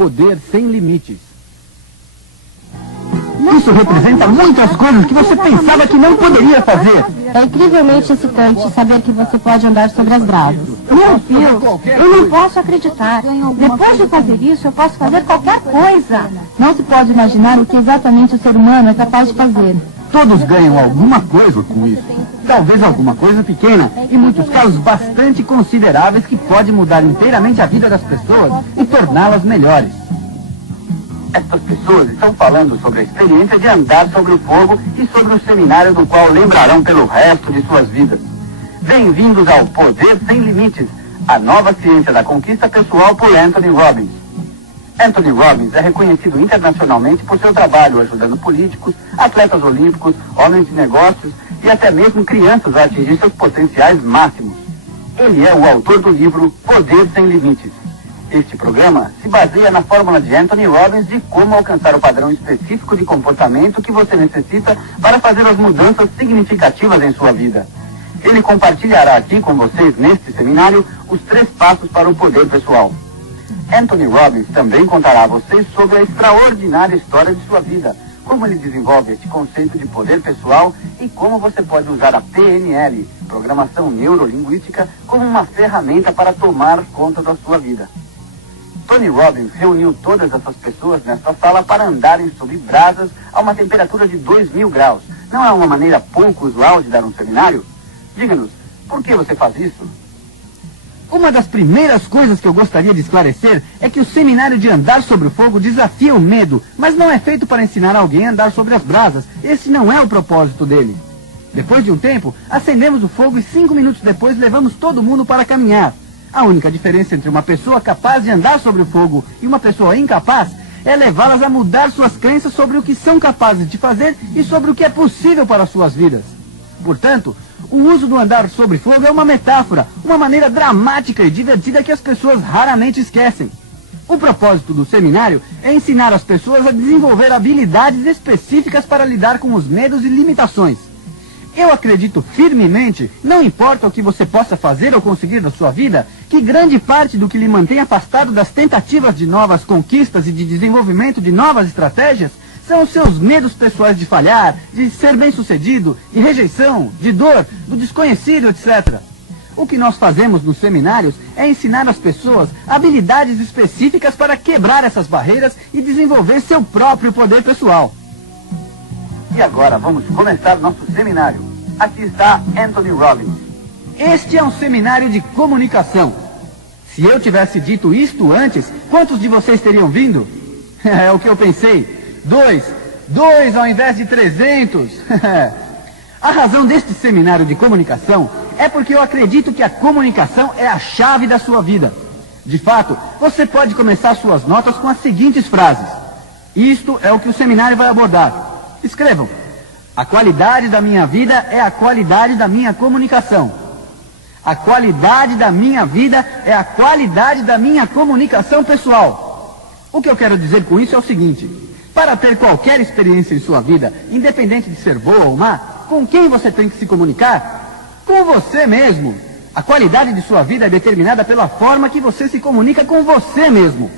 Poder Sem Limites. Isso representa muitas coisas que você pensava que não poderia fazer. É incrivelmente excitante saber que você pode andar sobre as brasas. Meu Deus, eu não posso acreditar. Depois de fazer isso, eu posso fazer qualquer coisa. Não se pode imaginar o que exatamente o ser humano é capaz de fazer. Todos ganham alguma coisa com isso. Talvez alguma coisa pequena, em muitos casos bastante consideráveis, que pode mudar inteiramente a vida das pessoas e torná-las melhores. Estas pessoas estão falando sobre a experiência de andar sobre o fogo e sobre o seminário do qual lembrarão pelo resto de suas vidas. Bem-vindos ao Poder Sem Limites, a nova ciência da conquista pessoal por Anthony Robbins. Anthony Robbins é reconhecido internacionalmente por seu trabalho ajudando políticos, atletas olímpicos, homens de negócios e até mesmo crianças a atingir seus potenciais máximos. Ele é o autor do livro Poder Sem Limites. Este programa se baseia na fórmula de Anthony Robbins de como alcançar o padrão específico de comportamento que você necessita para fazer as mudanças significativas em sua vida. Ele compartilhará aqui com vocês, neste seminário, os 3 passos para o poder pessoal. Anthony Robbins também contará a vocês sobre a extraordinária história de sua vida, como ele desenvolve este conceito de poder pessoal e como você pode usar a PNL, Programação Neurolinguística, como uma ferramenta para tomar conta da sua vida. Tony Robbins reuniu todas essas pessoas nesta sala para andarem sob brasas a uma temperatura de 2.000 graus. Não é uma maneira pouco usual de dar um seminário? Diga-nos, por que você faz isso? Uma das primeiras coisas que eu gostaria de esclarecer é que o seminário de andar sobre o fogo desafia o medo, mas não é feito para ensinar alguém a andar sobre as brasas. Esse não é o propósito dele. Depois de um tempo, acendemos o fogo e 5 minutos depois levamos todo mundo para caminhar. A única diferença entre uma pessoa capaz de andar sobre o fogo e uma pessoa incapaz é levá-las a mudar suas crenças sobre o que são capazes de fazer e sobre o que é possível para suas vidas. Portanto, o uso do andar sobre fogo é uma metáfora, uma maneira dramática e divertida que as pessoas raramente esquecem. O propósito do seminário é ensinar as pessoas a desenvolver habilidades específicas para lidar com os medos e limitações. Eu acredito firmemente, não importa o que você possa fazer ou conseguir na sua vida, que grande parte do que lhe mantém afastado das tentativas de novas conquistas e de desenvolvimento de novas estratégias são os seus medos pessoais de falhar, de ser bem-sucedido, de rejeição, de dor, do desconhecido, etc. O que nós fazemos nos seminários é ensinar às pessoas habilidades específicas para quebrar essas barreiras e desenvolver seu próprio poder pessoal. E agora vamos começar nosso seminário. Aqui está Anthony Robbins. Este é um seminário de comunicação. Se eu tivesse dito isto antes, quantos de vocês teriam vindo? É o que eu pensei. 2 ao invés de 300. A razão deste seminário de comunicação é porque eu acredito que a comunicação é a chave da sua vida. De fato, você pode começar suas notas com as seguintes frases. Isto é o que o seminário vai abordar. Escrevam. A qualidade da minha vida é a qualidade da minha comunicação. A qualidade da minha vida é a qualidade da minha comunicação pessoal. O que eu quero dizer com isso é o seguinte. Para ter qualquer experiência em sua vida, independente de ser boa ou má, com quem você tem que se comunicar? Com você mesmo. A qualidade de sua vida é determinada pela forma que você se comunica com você mesmo.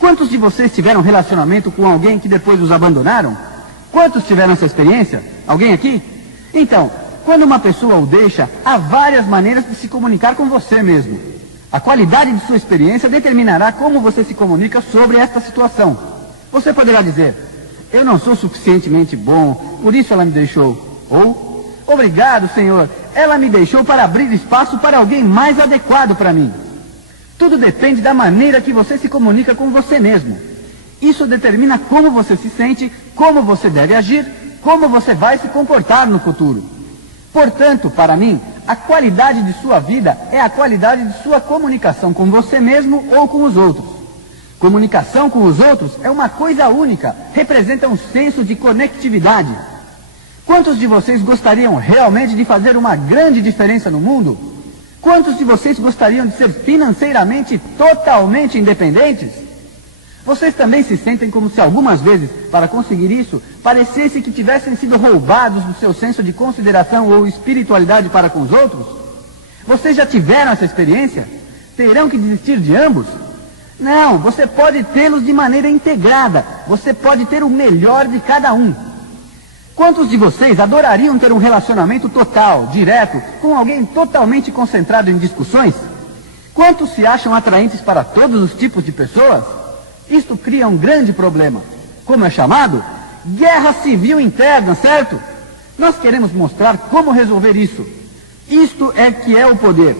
Quantos de vocês tiveram relacionamento com alguém que depois os abandonaram? Quantos tiveram essa experiência? Alguém aqui? Então, quando uma pessoa o deixa, há várias maneiras de se comunicar com você mesmo. A qualidade de sua experiência determinará como você se comunica sobre esta situação. Você poderá dizer, eu não sou suficientemente bom, por isso ela me deixou. Ou, obrigado, Senhor, ela me deixou para abrir espaço para alguém mais adequado para mim. Tudo depende da maneira que você se comunica com você mesmo. Isso determina como você se sente, como você deve agir, como você vai se comportar no futuro. Portanto, para mim, a qualidade de sua vida é a qualidade de sua comunicação com você mesmo ou com os outros. Comunicação com os outros é uma coisa única, representa um senso de conectividade. Quantos de vocês gostariam realmente de fazer uma grande diferença no mundo? Quantos de vocês gostariam de ser financeiramente totalmente independentes? Vocês também se sentem como se algumas vezes, para conseguir isso, parecesse que tivessem sido roubados do seu senso de consideração ou espiritualidade para com os outros? Vocês já tiveram essa experiência? Terão que desistir de ambos? Não, você pode tê-los de maneira integrada. Você pode ter o melhor de cada um. Quantos de vocês adorariam ter um relacionamento total, direto, com alguém totalmente concentrado em discussões? Quantos se acham atraentes para todos os tipos de pessoas? Isto cria um grande problema. Como é chamado? Guerra civil interna, certo? Nós queremos mostrar como resolver isso. Isto é que é o poder.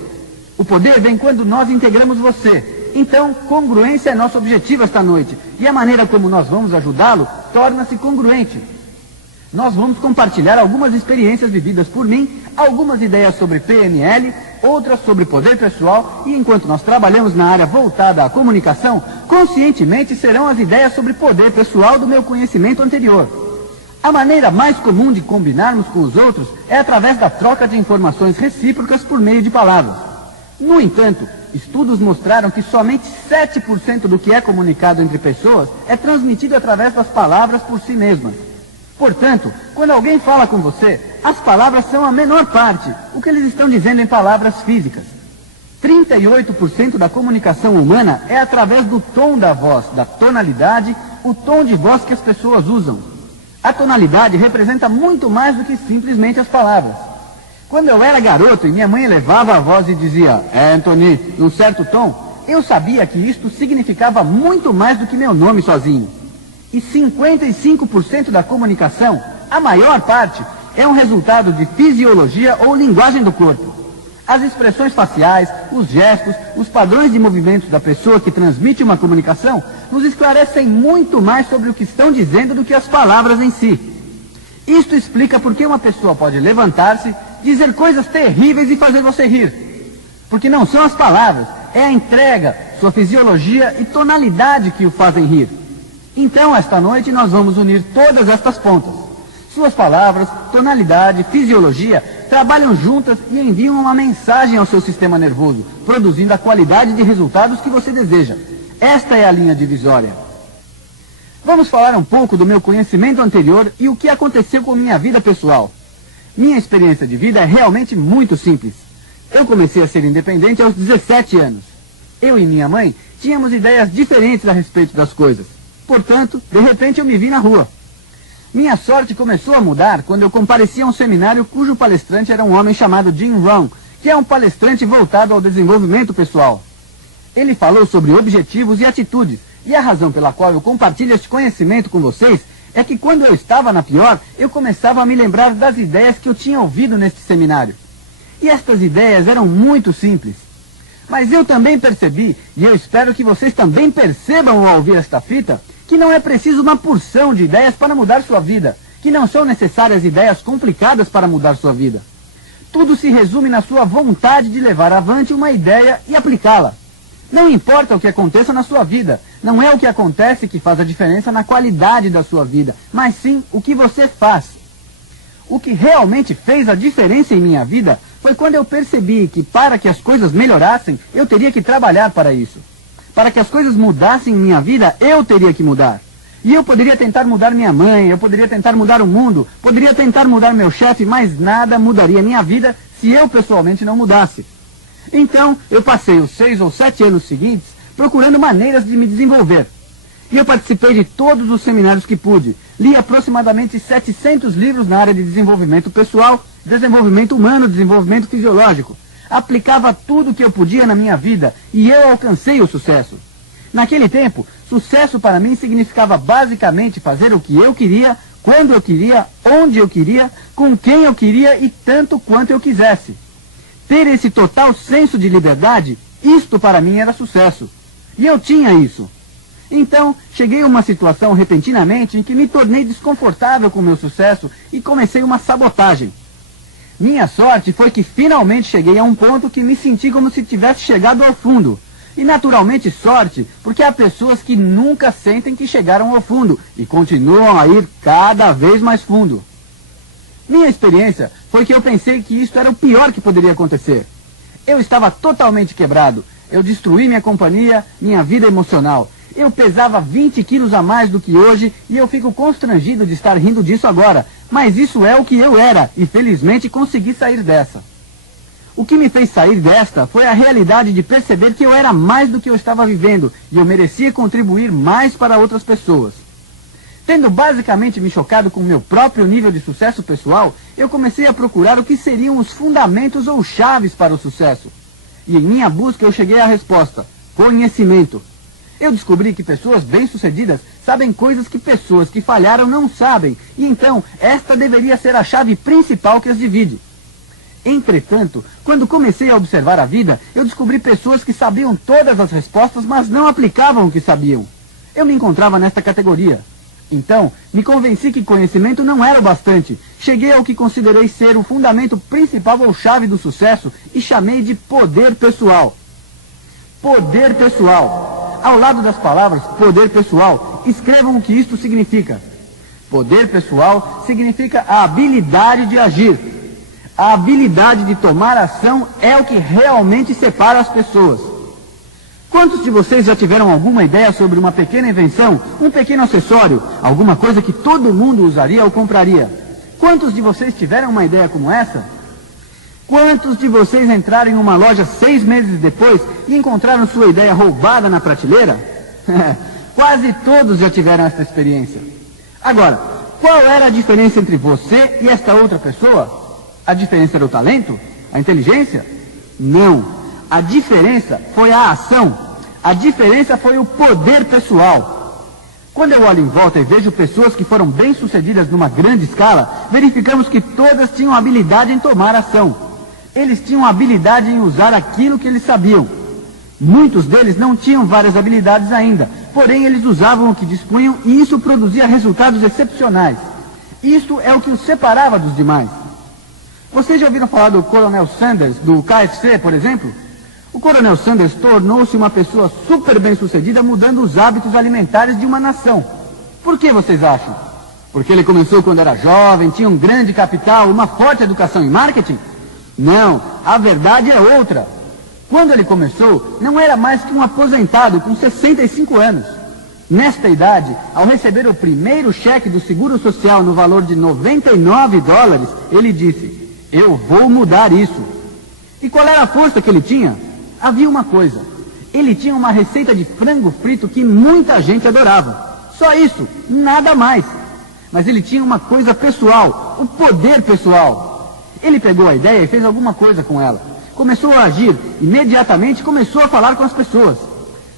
O poder vem quando nós integramos você. Então, congruência é nosso objetivo esta noite. E a maneira como nós vamos ajudá-lo torna-se congruente. Nós vamos compartilhar algumas experiências vividas por mim, algumas ideias sobre PNL, outras sobre poder pessoal, e enquanto nós trabalhamos na área voltada à comunicação, conscientemente serão as ideias sobre poder pessoal do meu conhecimento anterior. A maneira mais comum de combinarmos com os outros é através da troca de informações recíprocas por meio de palavras. No entanto, estudos mostraram que somente 7% do que é comunicado entre pessoas é transmitido através das palavras por si mesmas. Portanto, quando alguém fala com você, as palavras são a menor parte, o que eles estão dizendo em palavras físicas. 38% da comunicação humana é através do tom da voz, da tonalidade, o tom de voz que as pessoas usam. A tonalidade representa muito mais do que simplesmente as palavras. Quando eu era garoto e minha mãe elevava a voz e dizia, Anthony, num certo tom, eu sabia que isto significava muito mais do que meu nome sozinho. E 55% da comunicação, a maior parte, é um resultado de fisiologia ou linguagem do corpo. As expressões faciais, os gestos, os padrões de movimentos da pessoa que transmite uma comunicação nos esclarecem muito mais sobre o que estão dizendo do que as palavras em si. Isto explica por que uma pessoa pode levantar-se, dizer coisas terríveis e fazer você rir. Porque não são as palavras, é a entrega, sua fisiologia e tonalidade que o fazem rir. Então, esta noite, nós vamos unir todas estas pontas. Suas palavras, tonalidade, fisiologia, trabalham juntas e enviam uma mensagem ao seu sistema nervoso, produzindo a qualidade de resultados que você deseja. Esta é a linha divisória. Vamos falar um pouco do meu conhecimento anterior e o que aconteceu com minha vida pessoal. Minha experiência de vida é realmente muito simples. Eu comecei a ser independente aos 17 anos. Eu e minha mãe tínhamos ideias diferentes a respeito das coisas. Portanto, de repente eu me vi na rua. Minha sorte começou a mudar quando eu compareci a um seminário cujo palestrante era um homem chamado Jim Rohn, que é um palestrante voltado ao desenvolvimento pessoal. Ele falou sobre objetivos e atitudes, e a razão pela qual eu compartilho este conhecimento com vocês é que quando eu estava na pior, eu começava a me lembrar das ideias que eu tinha ouvido neste seminário. E estas ideias eram muito simples. Mas eu também percebi, e eu espero que vocês também percebam ao ouvir esta fita, que não é preciso uma porção de ideias para mudar sua vida, que não são necessárias ideias complicadas para mudar sua vida. Tudo se resume na sua vontade de levar avante uma ideia e aplicá-la. Não importa o que aconteça na sua vida, não é o que acontece que faz a diferença na qualidade da sua vida, mas sim o que você faz. O que realmente fez a diferença em minha vida foi quando eu percebi que para que as coisas melhorassem, eu teria que trabalhar para isso. Para que as coisas mudassem em minha vida, eu teria que mudar. E eu poderia tentar mudar minha mãe, eu poderia tentar mudar o mundo, poderia tentar mudar meu chefe, mas nada mudaria minha vida se eu pessoalmente não mudasse. Então, eu passei os 6 ou 7 anos seguintes procurando maneiras de me desenvolver. E eu participei de todos os seminários que pude. Li aproximadamente 700 livros na área de desenvolvimento pessoal, desenvolvimento humano, desenvolvimento fisiológico. Aplicava tudo o que eu podia na minha vida e eu alcancei o sucesso. Naquele tempo, sucesso para mim significava basicamente fazer o que eu queria, quando eu queria, onde eu queria, com quem eu queria e tanto quanto eu quisesse. Ter esse total senso de liberdade, isto para mim era sucesso. E eu tinha isso. Então, cheguei a uma situação repentinamente em que me tornei desconfortável com meu sucesso e comecei uma sabotagem. Minha sorte foi que finalmente cheguei a um ponto que me senti como se tivesse chegado ao fundo. E naturalmente sorte, porque há pessoas que nunca sentem que chegaram ao fundo e continuam a ir cada vez mais fundo. Minha experiência foi que eu pensei que isto era o pior que poderia acontecer. Eu estava totalmente quebrado. Eu destruí minha companhia, minha vida emocional. Eu pesava 20 quilos a mais do que hoje e eu fico constrangido de estar rindo disso agora. Mas isso é o que eu era e felizmente consegui sair dessa. O que me fez sair desta foi a realidade de perceber que eu era mais do que eu estava vivendo e eu merecia contribuir mais para outras pessoas. Tendo basicamente me chocado com o meu próprio nível de sucesso pessoal, eu comecei a procurar o que seriam os fundamentos ou chaves para o sucesso. E em minha busca eu cheguei à resposta: conhecimento. Eu descobri que pessoas bem-sucedidas sabem coisas que pessoas que falharam não sabem, e então esta deveria ser a chave principal que as divide. Entretanto, quando comecei a observar a vida, eu descobri pessoas que sabiam todas as respostas, mas não aplicavam o que sabiam. Eu me encontrava nesta categoria. Então, me convenci que conhecimento não era o bastante. Cheguei ao que considerei ser o fundamento principal ou chave do sucesso e chamei de poder pessoal. Poder pessoal. Ao lado das palavras poder pessoal, escrevam o que isto significa. Poder pessoal significa a habilidade de agir. A habilidade de tomar ação é o que realmente separa as pessoas. Quantos de vocês já tiveram alguma ideia sobre uma pequena invenção, um pequeno acessório, alguma coisa que todo mundo usaria ou compraria? Quantos de vocês tiveram uma ideia como essa? Quantos de vocês entraram em uma loja 6 meses depois e encontraram sua ideia roubada na prateleira? Quase todos já tiveram essa experiência. Agora, qual era a diferença entre você e esta outra pessoa? A diferença era o talento? A inteligência? Não. A diferença foi a ação. A diferença foi o poder pessoal. Quando eu olho em volta e vejo pessoas que foram bem-sucedidas numa grande escala, verificamos que todas tinham habilidade em tomar ação. Eles tinham habilidade em usar aquilo que eles sabiam. Muitos deles não tinham várias habilidades ainda, porém eles usavam o que dispunham e isso produzia resultados excepcionais. Isto é o que os separava dos demais. Vocês já ouviram falar do Coronel Sanders, do KFC, por exemplo? O Coronel Sanders tornou-se uma pessoa super bem-sucedida mudando os hábitos alimentares de uma nação. Por que vocês acham? Porque ele começou quando era jovem, tinha um grande capital, uma forte educação em marketing? Não, a verdade é outra. Quando ele começou, não era mais que um aposentado com 65 anos. Nesta idade, ao receber o primeiro cheque do Seguro Social no valor de $99, ele disse: eu vou mudar isso. E qual era a força que ele tinha? Havia uma coisa. Ele tinha uma receita de frango frito que muita gente adorava. Só isso, nada mais. Mas ele tinha uma coisa pessoal, o poder pessoal. Ele pegou a ideia e fez alguma coisa com ela. Começou a agir, imediatamente começou a falar com as pessoas.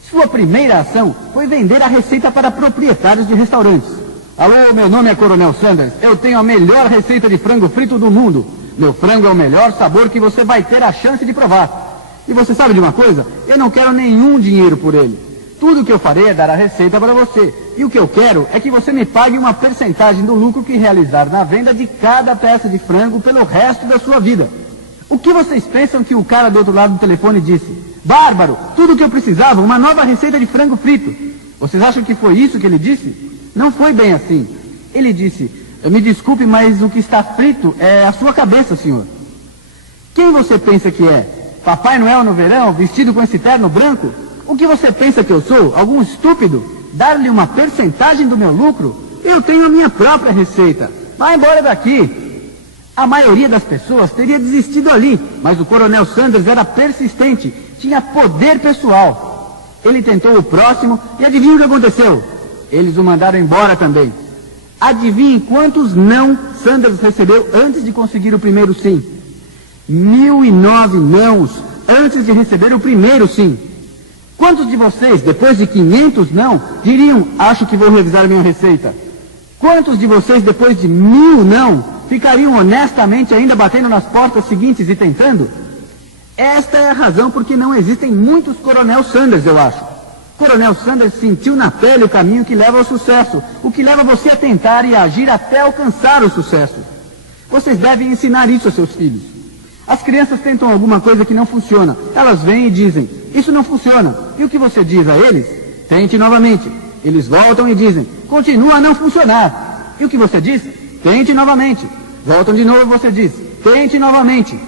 Sua primeira ação foi vender a receita para proprietários de restaurantes. Alô, meu nome é Coronel Sanders, eu tenho a melhor receita de frango frito do mundo. Meu frango é o melhor sabor que você vai ter a chance de provar. E você sabe de uma coisa? Eu não quero nenhum dinheiro por ele. Tudo o que eu farei é dar a receita para você. E o que eu quero é que você me pague uma percentagem do lucro que realizar na venda de cada peça de frango pelo resto da sua vida. O que vocês pensam que o cara do outro lado do telefone disse? Bárbaro, tudo o que eu precisava, uma nova receita de frango frito. Vocês acham que foi isso que ele disse? Não foi bem assim. Ele disse: me desculpe, mas o que está frito é a sua cabeça, senhor. Quem você pensa que é? Papai Noel no verão, vestido com esse terno branco? O que você pensa que eu sou? Algum estúpido? Dar-lhe uma percentagem do meu lucro? Eu tenho a minha própria receita. Vai embora daqui. A maioria das pessoas teria desistido ali, mas o Coronel Sanders era persistente, tinha poder pessoal. Ele tentou o próximo e adivinha o que aconteceu? Eles o mandaram embora também. Adivinhem quantos não Sanders recebeu antes de conseguir o primeiro sim? 1.009 nãos antes de receber o primeiro sim. Quantos de vocês, depois de 500 não, diriam: acho que vou revisar minha receita? Quantos de vocês, depois de 1.000 não, ficariam honestamente ainda batendo nas portas seguintes e tentando? Esta é a razão por que não existem muitos Coronel Sanders, eu acho. Coronel Sanders sentiu na pele o caminho que leva ao sucesso, o que leva você a tentar e a agir até alcançar o sucesso. Vocês devem ensinar isso aos seus filhos. As crianças tentam alguma coisa que não funciona. Elas vêm e dizem: isso não funciona. E o que você diz a eles? Tente novamente. Eles voltam e dizem: continua a não funcionar. E o que você diz? Tente novamente. Voltam de novo e você diz: tente novamente.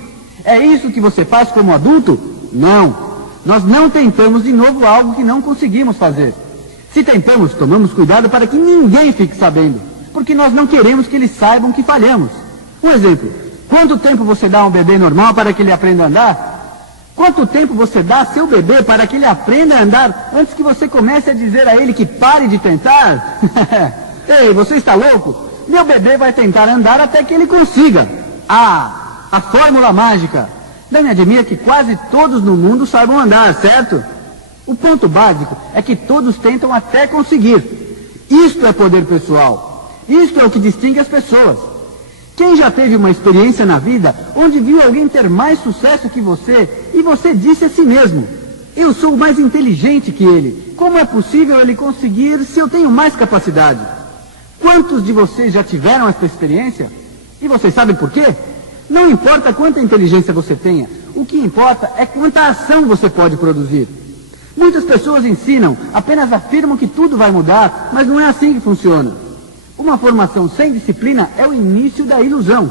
É isso que você faz como adulto? Não. Nós não tentamos de novo algo que não conseguimos fazer. Se tentamos, tomamos cuidado para que ninguém fique sabendo, porque nós não queremos que eles saibam que falhamos. Um exemplo: Quanto tempo você dá a um bebê normal para que ele aprenda a andar? Quanto tempo você dá a seu bebê para que ele aprenda a andar antes que você comece a dizer a ele que pare de tentar? Ei, você está louco? Meu bebê vai tentar andar até que ele consiga. Ah, a fórmula mágica. Não me admira que quase todos no mundo saibam andar, certo? O ponto básico é que todos tentam até conseguir. Isto é poder pessoal. Isto é o que distingue as pessoas. Quem já teve uma experiência na vida onde viu alguém ter mais sucesso que você e você disse a si mesmo: eu sou mais inteligente que ele. Como é possível ele conseguir se eu tenho mais capacidade? Quantos de vocês já tiveram essa experiência? E vocês sabem por quê? Não importa quanta inteligência você tenha, o que importa é quanta ação você pode produzir. Muitas pessoas ensinam, apenas afirmam que tudo vai mudar, mas não é assim que funciona. Uma formação sem disciplina é o início da ilusão.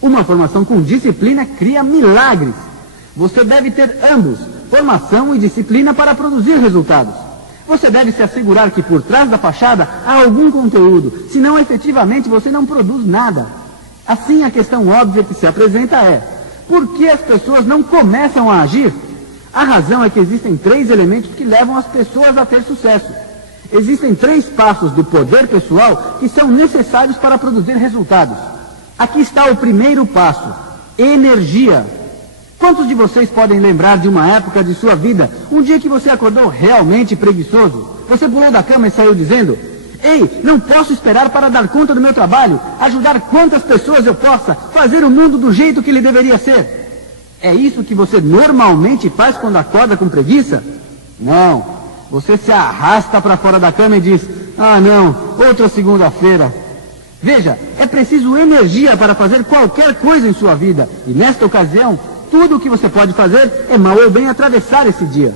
Uma formação com disciplina cria milagres. Você deve ter ambos, formação e disciplina, para produzir resultados. Você deve se assegurar que por trás da fachada há algum conteúdo, senão efetivamente você não produz nada. Assim, a questão óbvia que se apresenta é: por que as pessoas não começam a agir? A razão é que existem 3 elementos que levam as pessoas a ter sucesso. Existem 3 passos do poder pessoal que são necessários para produzir resultados. Aqui está o primeiro passo: energia. Quantos de vocês podem lembrar de uma época de sua vida, um dia que você acordou realmente preguiçoso? Você pulou da cama e saiu dizendo: ei, não posso esperar para dar conta do meu trabalho, ajudar quantas pessoas eu possa, fazer o mundo do jeito que ele deveria ser. É isso que você normalmente faz quando acorda com preguiça? Não. Você se arrasta para fora da cama e diz: ah não, outra segunda-feira. Veja, é preciso energia para fazer qualquer coisa em sua vida. E nesta ocasião, tudo o que você pode fazer é mal ou bem atravessar esse dia.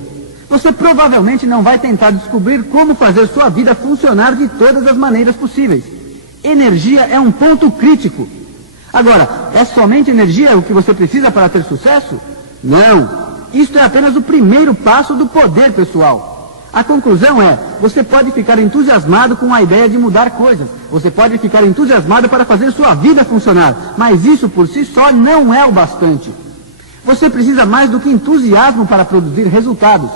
Você provavelmente não vai tentar descobrir como fazer sua vida funcionar de todas as maneiras possíveis. Energia é um ponto crítico. Agora, é somente energia o que você precisa para ter sucesso? Não. Isto é apenas o primeiro passo do poder pessoal. A conclusão é: você pode ficar entusiasmado com a ideia de mudar coisas. Você pode ficar entusiasmado para fazer sua vida funcionar. Mas isso por si só não é o bastante. Você precisa mais do que entusiasmo para produzir resultados.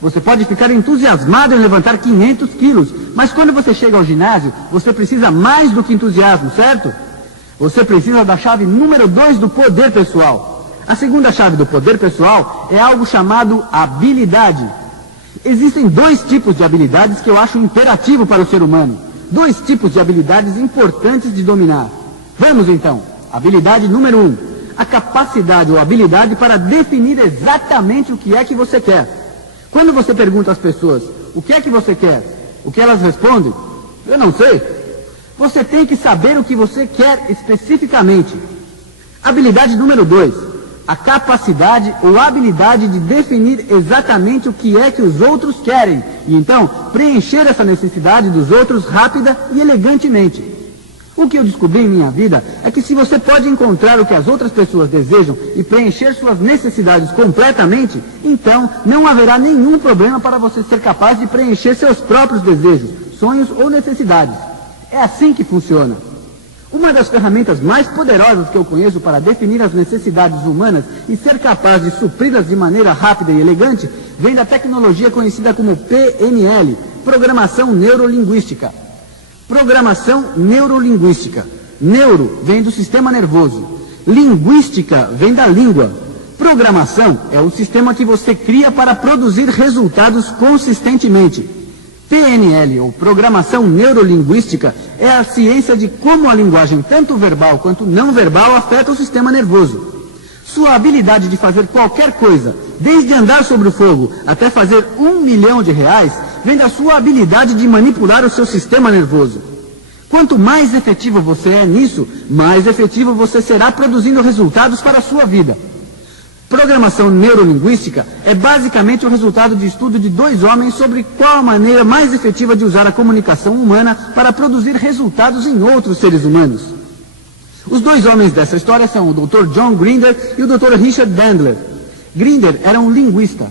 Você pode ficar entusiasmado em levantar 500 quilos, mas quando você chega ao ginásio, você precisa mais do que entusiasmo, certo? Você precisa da chave número 2 do poder pessoal. A segunda chave do poder pessoal é algo chamado habilidade. Existem 2 tipos de habilidades que eu acho imperativo para o ser humano. 2 tipos de habilidades importantes de dominar. Vamos então. Habilidade número 1. A capacidade ou habilidade para definir exatamente o que é que você quer. Quando você pergunta às pessoas: o que é que você quer? O que elas respondem? Eu não sei. Você tem que saber o que você quer especificamente. Habilidade número 2. A capacidade ou habilidade de definir exatamente o que é que os outros querem. E então, preencher essa necessidade dos outros rápida e elegantemente. O que eu descobri em minha vida é que se você pode encontrar o que as outras pessoas desejam e preencher suas necessidades completamente, então não haverá nenhum problema para você ser capaz de preencher seus próprios desejos, sonhos ou necessidades. É assim que funciona. Uma das ferramentas mais poderosas que eu conheço para definir as necessidades humanas e ser capaz de supri-las de maneira rápida e elegante vem da tecnologia conhecida como PNL, Programação Neurolinguística. Programação neurolinguística. Neuro vem do sistema nervoso. Linguística vem da língua. Programação é o sistema que você cria para produzir resultados consistentemente. PNL, ou Programação Neurolinguística, é a ciência de como a linguagem, tanto verbal quanto não verbal, afeta o sistema nervoso. Sua habilidade de fazer qualquer coisa, desde andar sobre o fogo até fazer R$1 milhão, vem da sua habilidade de manipular o seu sistema nervoso. Quanto mais efetivo você é nisso, mais efetivo você será produzindo resultados para a sua vida. Programação neurolinguística é basicamente o resultado de estudo de 2 homens sobre qual a maneira mais efetiva de usar a comunicação humana para produzir resultados em outros seres humanos. Os 2 homens dessa história são o Dr. John Grinder e o Dr. Richard Bandler. Grinder era um linguista.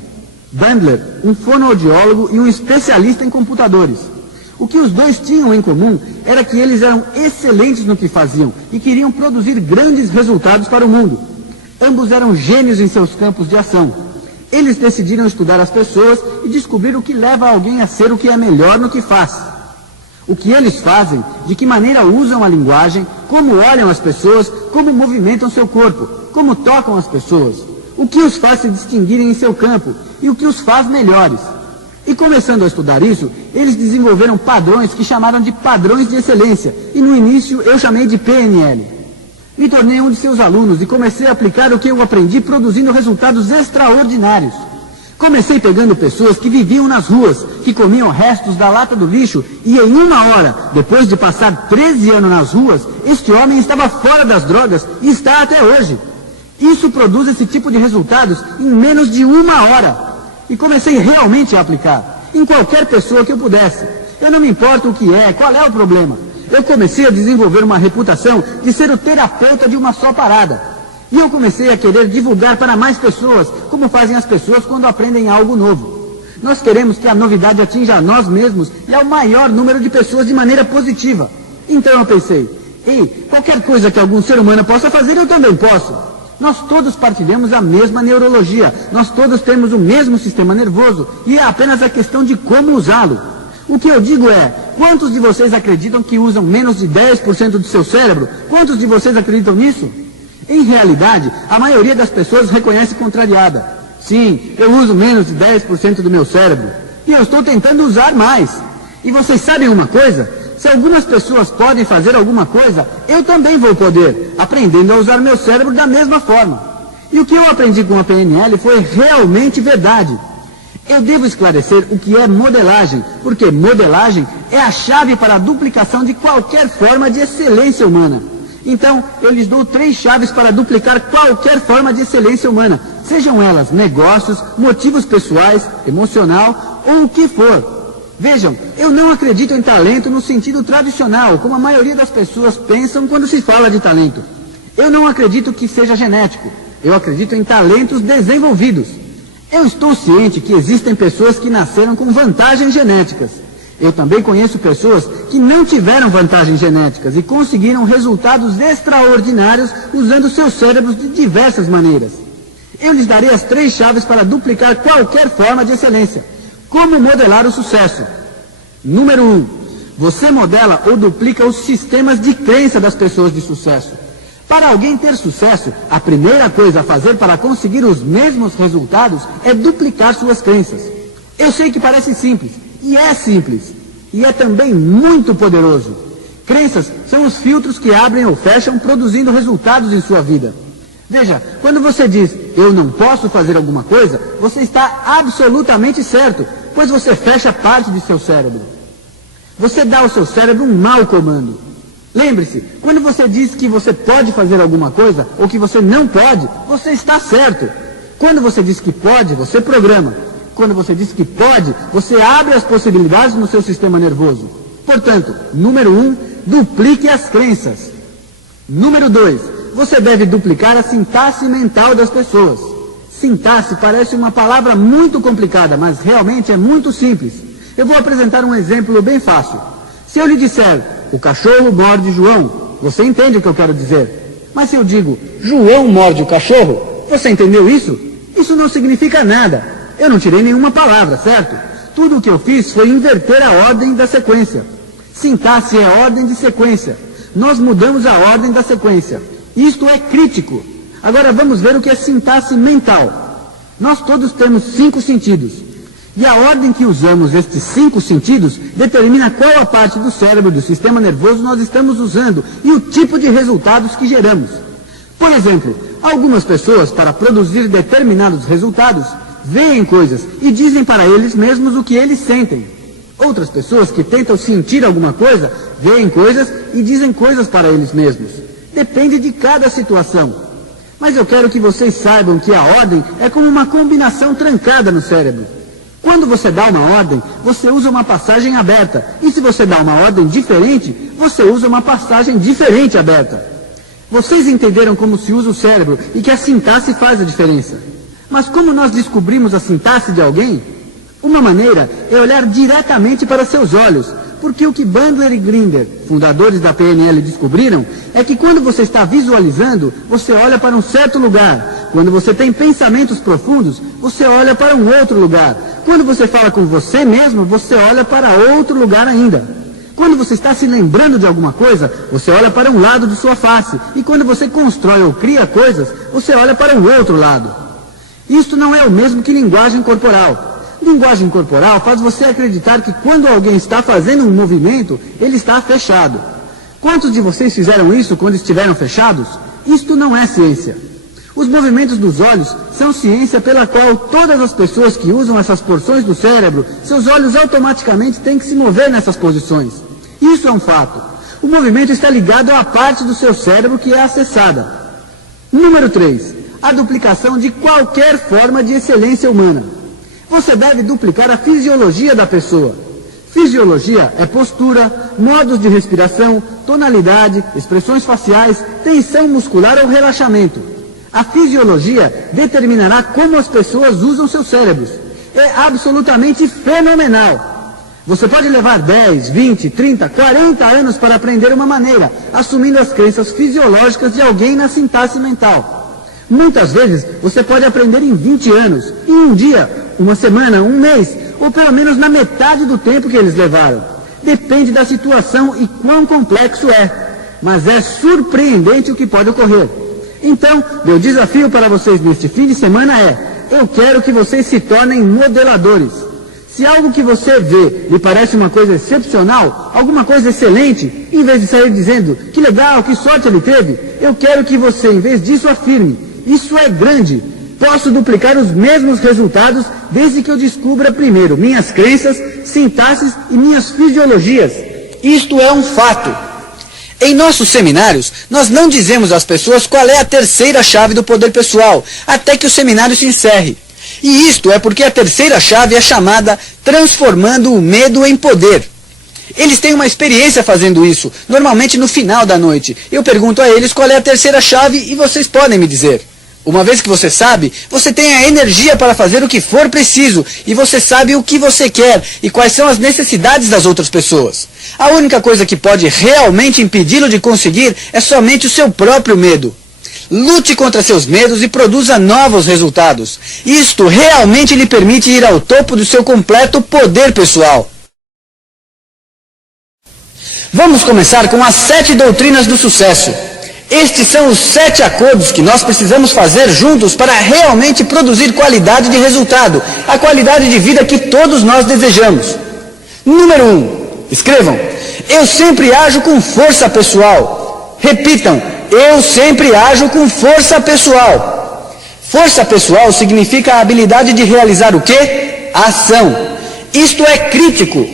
Bandler, um fonoaudiólogo e um especialista em computadores. O que os dois tinham em comum era que eles eram excelentes no que faziam e queriam produzir grandes resultados para o mundo. Ambos eram gênios em seus campos de ação. Eles decidiram estudar as pessoas e descobrir o que leva alguém a ser o que é melhor no que faz. O que eles fazem, de que maneira usam a linguagem, como olham as pessoas, como movimentam seu corpo, como tocam as pessoas, o que os faz se distinguirem em seu campo e o que os faz melhores. E começando a estudar isso, eles desenvolveram padrões que chamaram de padrões de excelência, e no início eu chamei de PNL. Me tornei um de seus alunos e comecei a aplicar o que eu aprendi produzindo resultados extraordinários. Comecei pegando pessoas que viviam nas ruas, que comiam restos da lata do lixo, e em 1 hora, depois de passar 13 anos nas ruas, este homem estava fora das drogas e está até hoje. Isso produz esse tipo de resultados em menos de 1 hora. E comecei realmente a aplicar, em qualquer pessoa que eu pudesse. Eu não me importo o que é, qual é o problema. Eu comecei a desenvolver uma reputação de ser o terapeuta de uma só parada. E eu comecei a querer divulgar para mais pessoas, como fazem as pessoas quando aprendem algo novo. Nós queremos que a novidade atinja a nós mesmos e ao maior número de pessoas de maneira positiva. Então eu pensei, ei, qualquer coisa que algum ser humano possa fazer, eu também posso. Nós todos partilhamos a mesma neurologia, nós todos temos o mesmo sistema nervoso, e é apenas a questão de como usá-lo. O que eu digo é, quantos de vocês acreditam que usam menos de 10% do seu cérebro? Quantos de vocês acreditam nisso? Em realidade, a maioria das pessoas reconhece contrariada. Sim, eu uso menos de 10% do meu cérebro, e eu estou tentando usar mais. E vocês sabem uma coisa? Se algumas pessoas podem fazer alguma coisa, eu também vou poder, aprendendo a usar meu cérebro da mesma forma. E o que eu aprendi com a PNL foi realmente verdade. Eu devo esclarecer o que é modelagem, porque modelagem é a chave para a duplicação de qualquer forma de excelência humana. Então, eu lhes dou 3 chaves para duplicar qualquer forma de excelência humana, sejam elas negócios, motivos pessoais, emocional ou o que for. Vejam, eu não acredito em talento no sentido tradicional, como a maioria das pessoas pensam quando se fala de talento. Eu não acredito que seja genético. Eu acredito em talentos desenvolvidos. Eu estou ciente que existem pessoas que nasceram com vantagens genéticas. Eu também conheço pessoas que não tiveram vantagens genéticas e conseguiram resultados extraordinários usando seus cérebros de diversas maneiras. Eu lhes darei as 3 chaves para duplicar qualquer forma de excelência. Como modelar o sucesso? Número 1. Você modela ou duplica os sistemas de crença das pessoas de sucesso. Para alguém ter sucesso, a primeira coisa a fazer para conseguir os mesmos resultados é duplicar suas crenças. Eu sei que parece simples, e é simples, e é também muito poderoso. Crenças são os filtros que abrem ou fecham, produzindo resultados em sua vida. Veja, quando você diz, eu não posso fazer alguma coisa, você está absolutamente certo, pois você fecha parte de seu cérebro. Você dá ao seu cérebro um mau comando. Lembre-se, quando você diz que você pode fazer alguma coisa, ou que você não pode, você está certo. Quando você diz que pode, você programa. Quando você diz que pode, você abre as possibilidades no seu sistema nervoso. Portanto, número 1, duplique as crenças. Número 2, você deve duplicar a sintaxe mental das pessoas. Sintaxe parece uma palavra muito complicada, mas realmente é muito simples. Eu vou apresentar um exemplo bem fácil. Se eu lhe disser, o cachorro morde João, você entende o que eu quero dizer. Mas se eu digo, João morde o cachorro, você entendeu isso? Isso não significa nada. Eu não tirei nenhuma palavra, certo? Tudo o que eu fiz foi inverter a ordem da sequência. Sintaxe é ordem de sequência. Nós mudamos a ordem da sequência. Isto é crítico. Agora vamos ver o que é sintaxe mental. Nós todos temos 5 sentidos. E a ordem que usamos estes 5 sentidos determina qual a parte do cérebro do sistema nervoso nós estamos usando e o tipo de resultados que geramos. Por exemplo, algumas pessoas, para produzir determinados resultados, veem coisas e dizem para eles mesmos o que eles sentem. Outras pessoas que tentam sentir alguma coisa, veem coisas e dizem coisas para eles mesmos. Depende de cada situação. Mas eu quero que vocês saibam que a ordem é como uma combinação trancada no cérebro. Quando você dá uma ordem, você usa uma passagem aberta. E se você dá uma ordem diferente, você usa uma passagem diferente aberta. Vocês entenderam como se usa o cérebro e que a sintaxe faz a diferença. Mas como nós descobrimos a sintaxe de alguém? Uma maneira é olhar diretamente para seus olhos, porque o que Bandler e Grinder, fundadores da PNL, descobriram é que quando você está visualizando, você olha para um certo lugar. Quando você tem pensamentos profundos, você olha para um outro lugar. Quando você fala com você mesmo, você olha para outro lugar ainda. Quando você está se lembrando de alguma coisa, você olha para um lado de sua face. E quando você constrói ou cria coisas, você olha para o outro lado. Isto não é o mesmo que linguagem corporal. Linguagem corporal faz você acreditar que quando alguém está fazendo um movimento, ele está fechado. Quantos de vocês fizeram isso quando estiveram fechados? Isto não é ciência. Os movimentos dos olhos são ciência pela qual todas as pessoas que usam essas porções do cérebro, seus olhos automaticamente têm que se mover nessas posições. Isso é um fato. O movimento está ligado à parte do seu cérebro que é acessada. Número 3. A duplicação de qualquer forma de excelência humana. Você deve duplicar a fisiologia da pessoa. Fisiologia é postura, modos de respiração, tonalidade, expressões faciais, tensão muscular ou relaxamento. A fisiologia determinará como as pessoas usam seus cérebros. É absolutamente fenomenal. Você pode levar 10, 20, 30, 40 anos para aprender uma maneira, assumindo as crenças fisiológicas de alguém na sintaxe mental. Muitas vezes você pode aprender em 20 anos, em um dia, uma semana, um mês, ou pelo menos na metade do tempo que eles levaram. Depende da situação e quão complexo é. Mas é surpreendente o que pode ocorrer. Então, meu desafio para vocês neste fim de semana é: eu quero que vocês se tornem modeladores. Se algo que você vê lhe parece uma coisa excepcional, alguma coisa excelente, em vez de sair dizendo, que legal, que sorte ele teve, eu quero que você, em vez disso, afirme, isso é grande. Posso duplicar os mesmos resultados desde que eu descubra primeiro minhas crenças, sintaxes e minhas fisiologias. Isto é um fato. Em nossos seminários, nós não dizemos às pessoas qual é a terceira chave do poder pessoal, até que o seminário se encerre. E isto é porque a terceira chave é chamada transformando o medo em poder. Eles têm uma experiência fazendo isso, normalmente no final da noite. Eu pergunto a eles qual é a terceira chave e vocês podem me dizer. Uma vez que você sabe, você tem a energia para fazer o que for preciso, e você sabe o que você quer e quais são as necessidades das outras pessoas. A única coisa que pode realmente impedi-lo de conseguir é somente o seu próprio medo. Lute contra seus medos e produza novos resultados. Isto realmente lhe permite ir ao topo do seu completo poder pessoal. Vamos começar com as 7 doutrinas do sucesso. Estes são os 7 acordos que nós precisamos fazer juntos para realmente produzir qualidade de resultado, a qualidade de vida que todos nós desejamos. Número 1. Escrevam: eu sempre ajo com força pessoal. Repitam: eu sempre ajo com força pessoal. Força pessoal significa a habilidade de realizar o quê? Ação. Isto é crítico.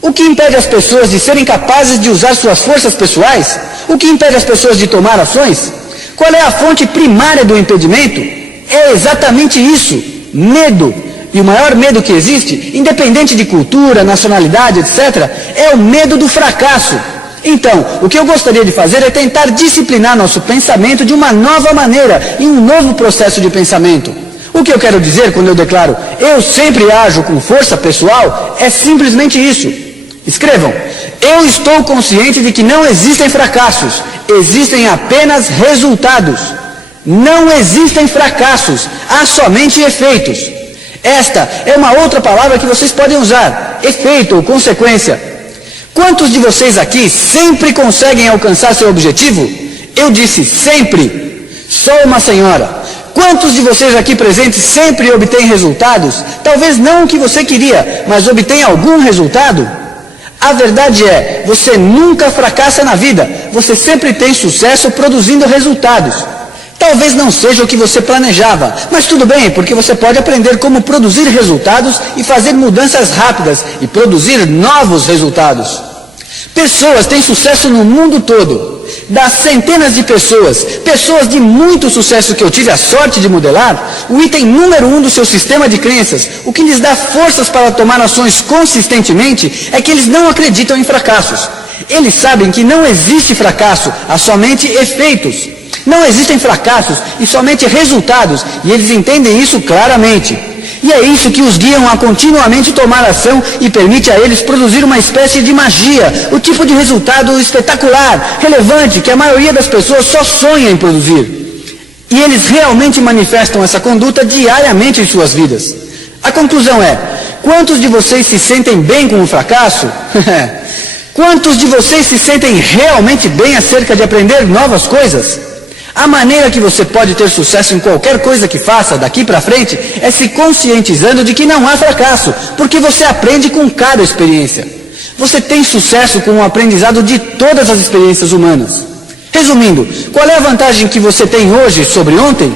O que impede as pessoas de serem capazes de usar suas forças pessoais? O que impede as pessoas de tomar ações? Qual é a fonte primária do impedimento? É exatamente isso: medo. E o maior medo que existe, independente de cultura, nacionalidade, etc., é o medo do fracasso. Então, o que eu gostaria de fazer é tentar disciplinar nosso pensamento de uma nova maneira, em um novo processo de pensamento. O que eu quero dizer quando eu declaro eu sempre ajo com força pessoal é simplesmente isso. Escrevam: eu estou consciente de que não existem fracassos, existem apenas resultados. Não existem fracassos, há somente efeitos. Esta é uma outra palavra que vocês podem usar: efeito ou consequência. Quantos de vocês aqui sempre conseguem alcançar seu objetivo? Eu disse sempre. Só uma senhora. Quantos de vocês aqui presentes sempre obtêm resultados? Talvez não o que você queria, mas obtém algum resultado? A verdade é, você nunca fracassa na vida. Você sempre tem sucesso produzindo resultados. Talvez não seja o que você planejava, mas tudo bem, porque você pode aprender como produzir resultados e fazer mudanças rápidas e produzir novos resultados. Pessoas têm sucesso no mundo todo. Das centenas de pessoas de muito sucesso que eu tive a sorte de modelar, o item número 1 do seu sistema de crenças, o que lhes dá forças para tomar ações consistentemente, é que eles não acreditam em fracassos. Eles sabem que não existe fracasso, há somente efeitos. Não existem fracassos e somente resultados, e eles entendem isso claramente. E é isso que os guiam a continuamente tomar ação e permite a eles produzir uma espécie de magia, o tipo de resultado espetacular, relevante, que a maioria das pessoas só sonha em produzir. E eles realmente manifestam essa conduta diariamente em suas vidas. A conclusão é, quantos de vocês se sentem bem com o fracasso? Quantos de vocês se sentem realmente bem acerca de aprender novas coisas? A maneira que você pode ter sucesso em qualquer coisa que faça daqui para frente é se conscientizando de que não há fracasso, porque você aprende com cada experiência. Você tem sucesso com o aprendizado de todas as experiências humanas. Resumindo, qual é a vantagem que você tem hoje sobre ontem?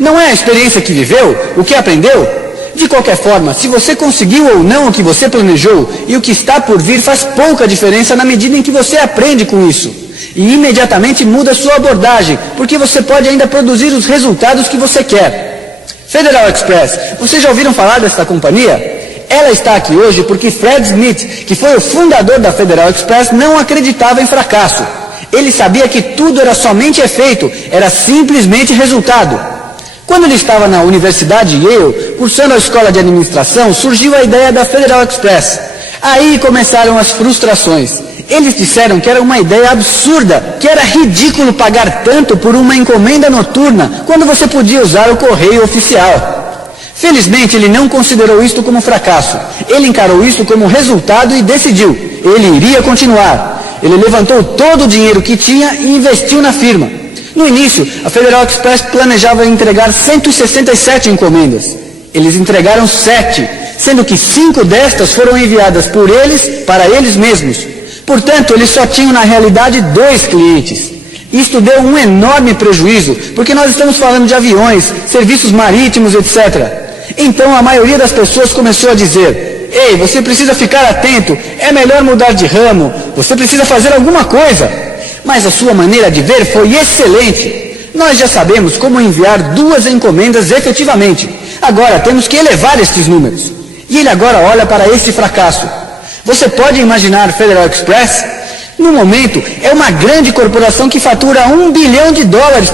Não é a experiência que viveu, o que aprendeu? De qualquer forma, se você conseguiu ou não o que você planejou e o que está por vir faz pouca diferença na medida em que você aprende com isso. E imediatamente muda sua abordagem, porque você pode ainda produzir os resultados que você quer. Federal Express, vocês já ouviram falar desta companhia? Ela está aqui hoje porque Fred Smith, que foi o fundador da Federal Express, não acreditava em fracasso. Ele sabia que tudo era somente efeito, era simplesmente resultado. Quando ele estava na Universidade Yale, cursando a escola de administração, surgiu a ideia da Federal Express. Aí começaram as frustrações. Eles disseram que era uma ideia absurda, que era ridículo pagar tanto por uma encomenda noturna, quando você podia usar o correio oficial. Felizmente, ele não considerou isto como fracasso. Ele encarou isto como resultado e decidiu. Ele iria continuar. Ele levantou todo o dinheiro que tinha e investiu na firma. No início, a Federal Express planejava entregar 167 encomendas. Eles entregaram 7, sendo que 5 destas foram enviadas por eles para eles mesmos. Portanto, eles só tinham na realidade 2 clientes. Isto deu um enorme prejuízo, porque nós estamos falando de aviões, serviços marítimos, etc. Então a maioria das pessoas começou a dizer: ei, você precisa ficar atento, é melhor mudar de ramo, você precisa fazer alguma coisa. Mas a sua maneira de ver foi excelente. Nós já sabemos como enviar 2 encomendas efetivamente. Agora temos que elevar estes números. E ele agora olha para esse fracasso. Você pode imaginar Federal Express? No momento, é uma grande corporação que fatura $1 bilhão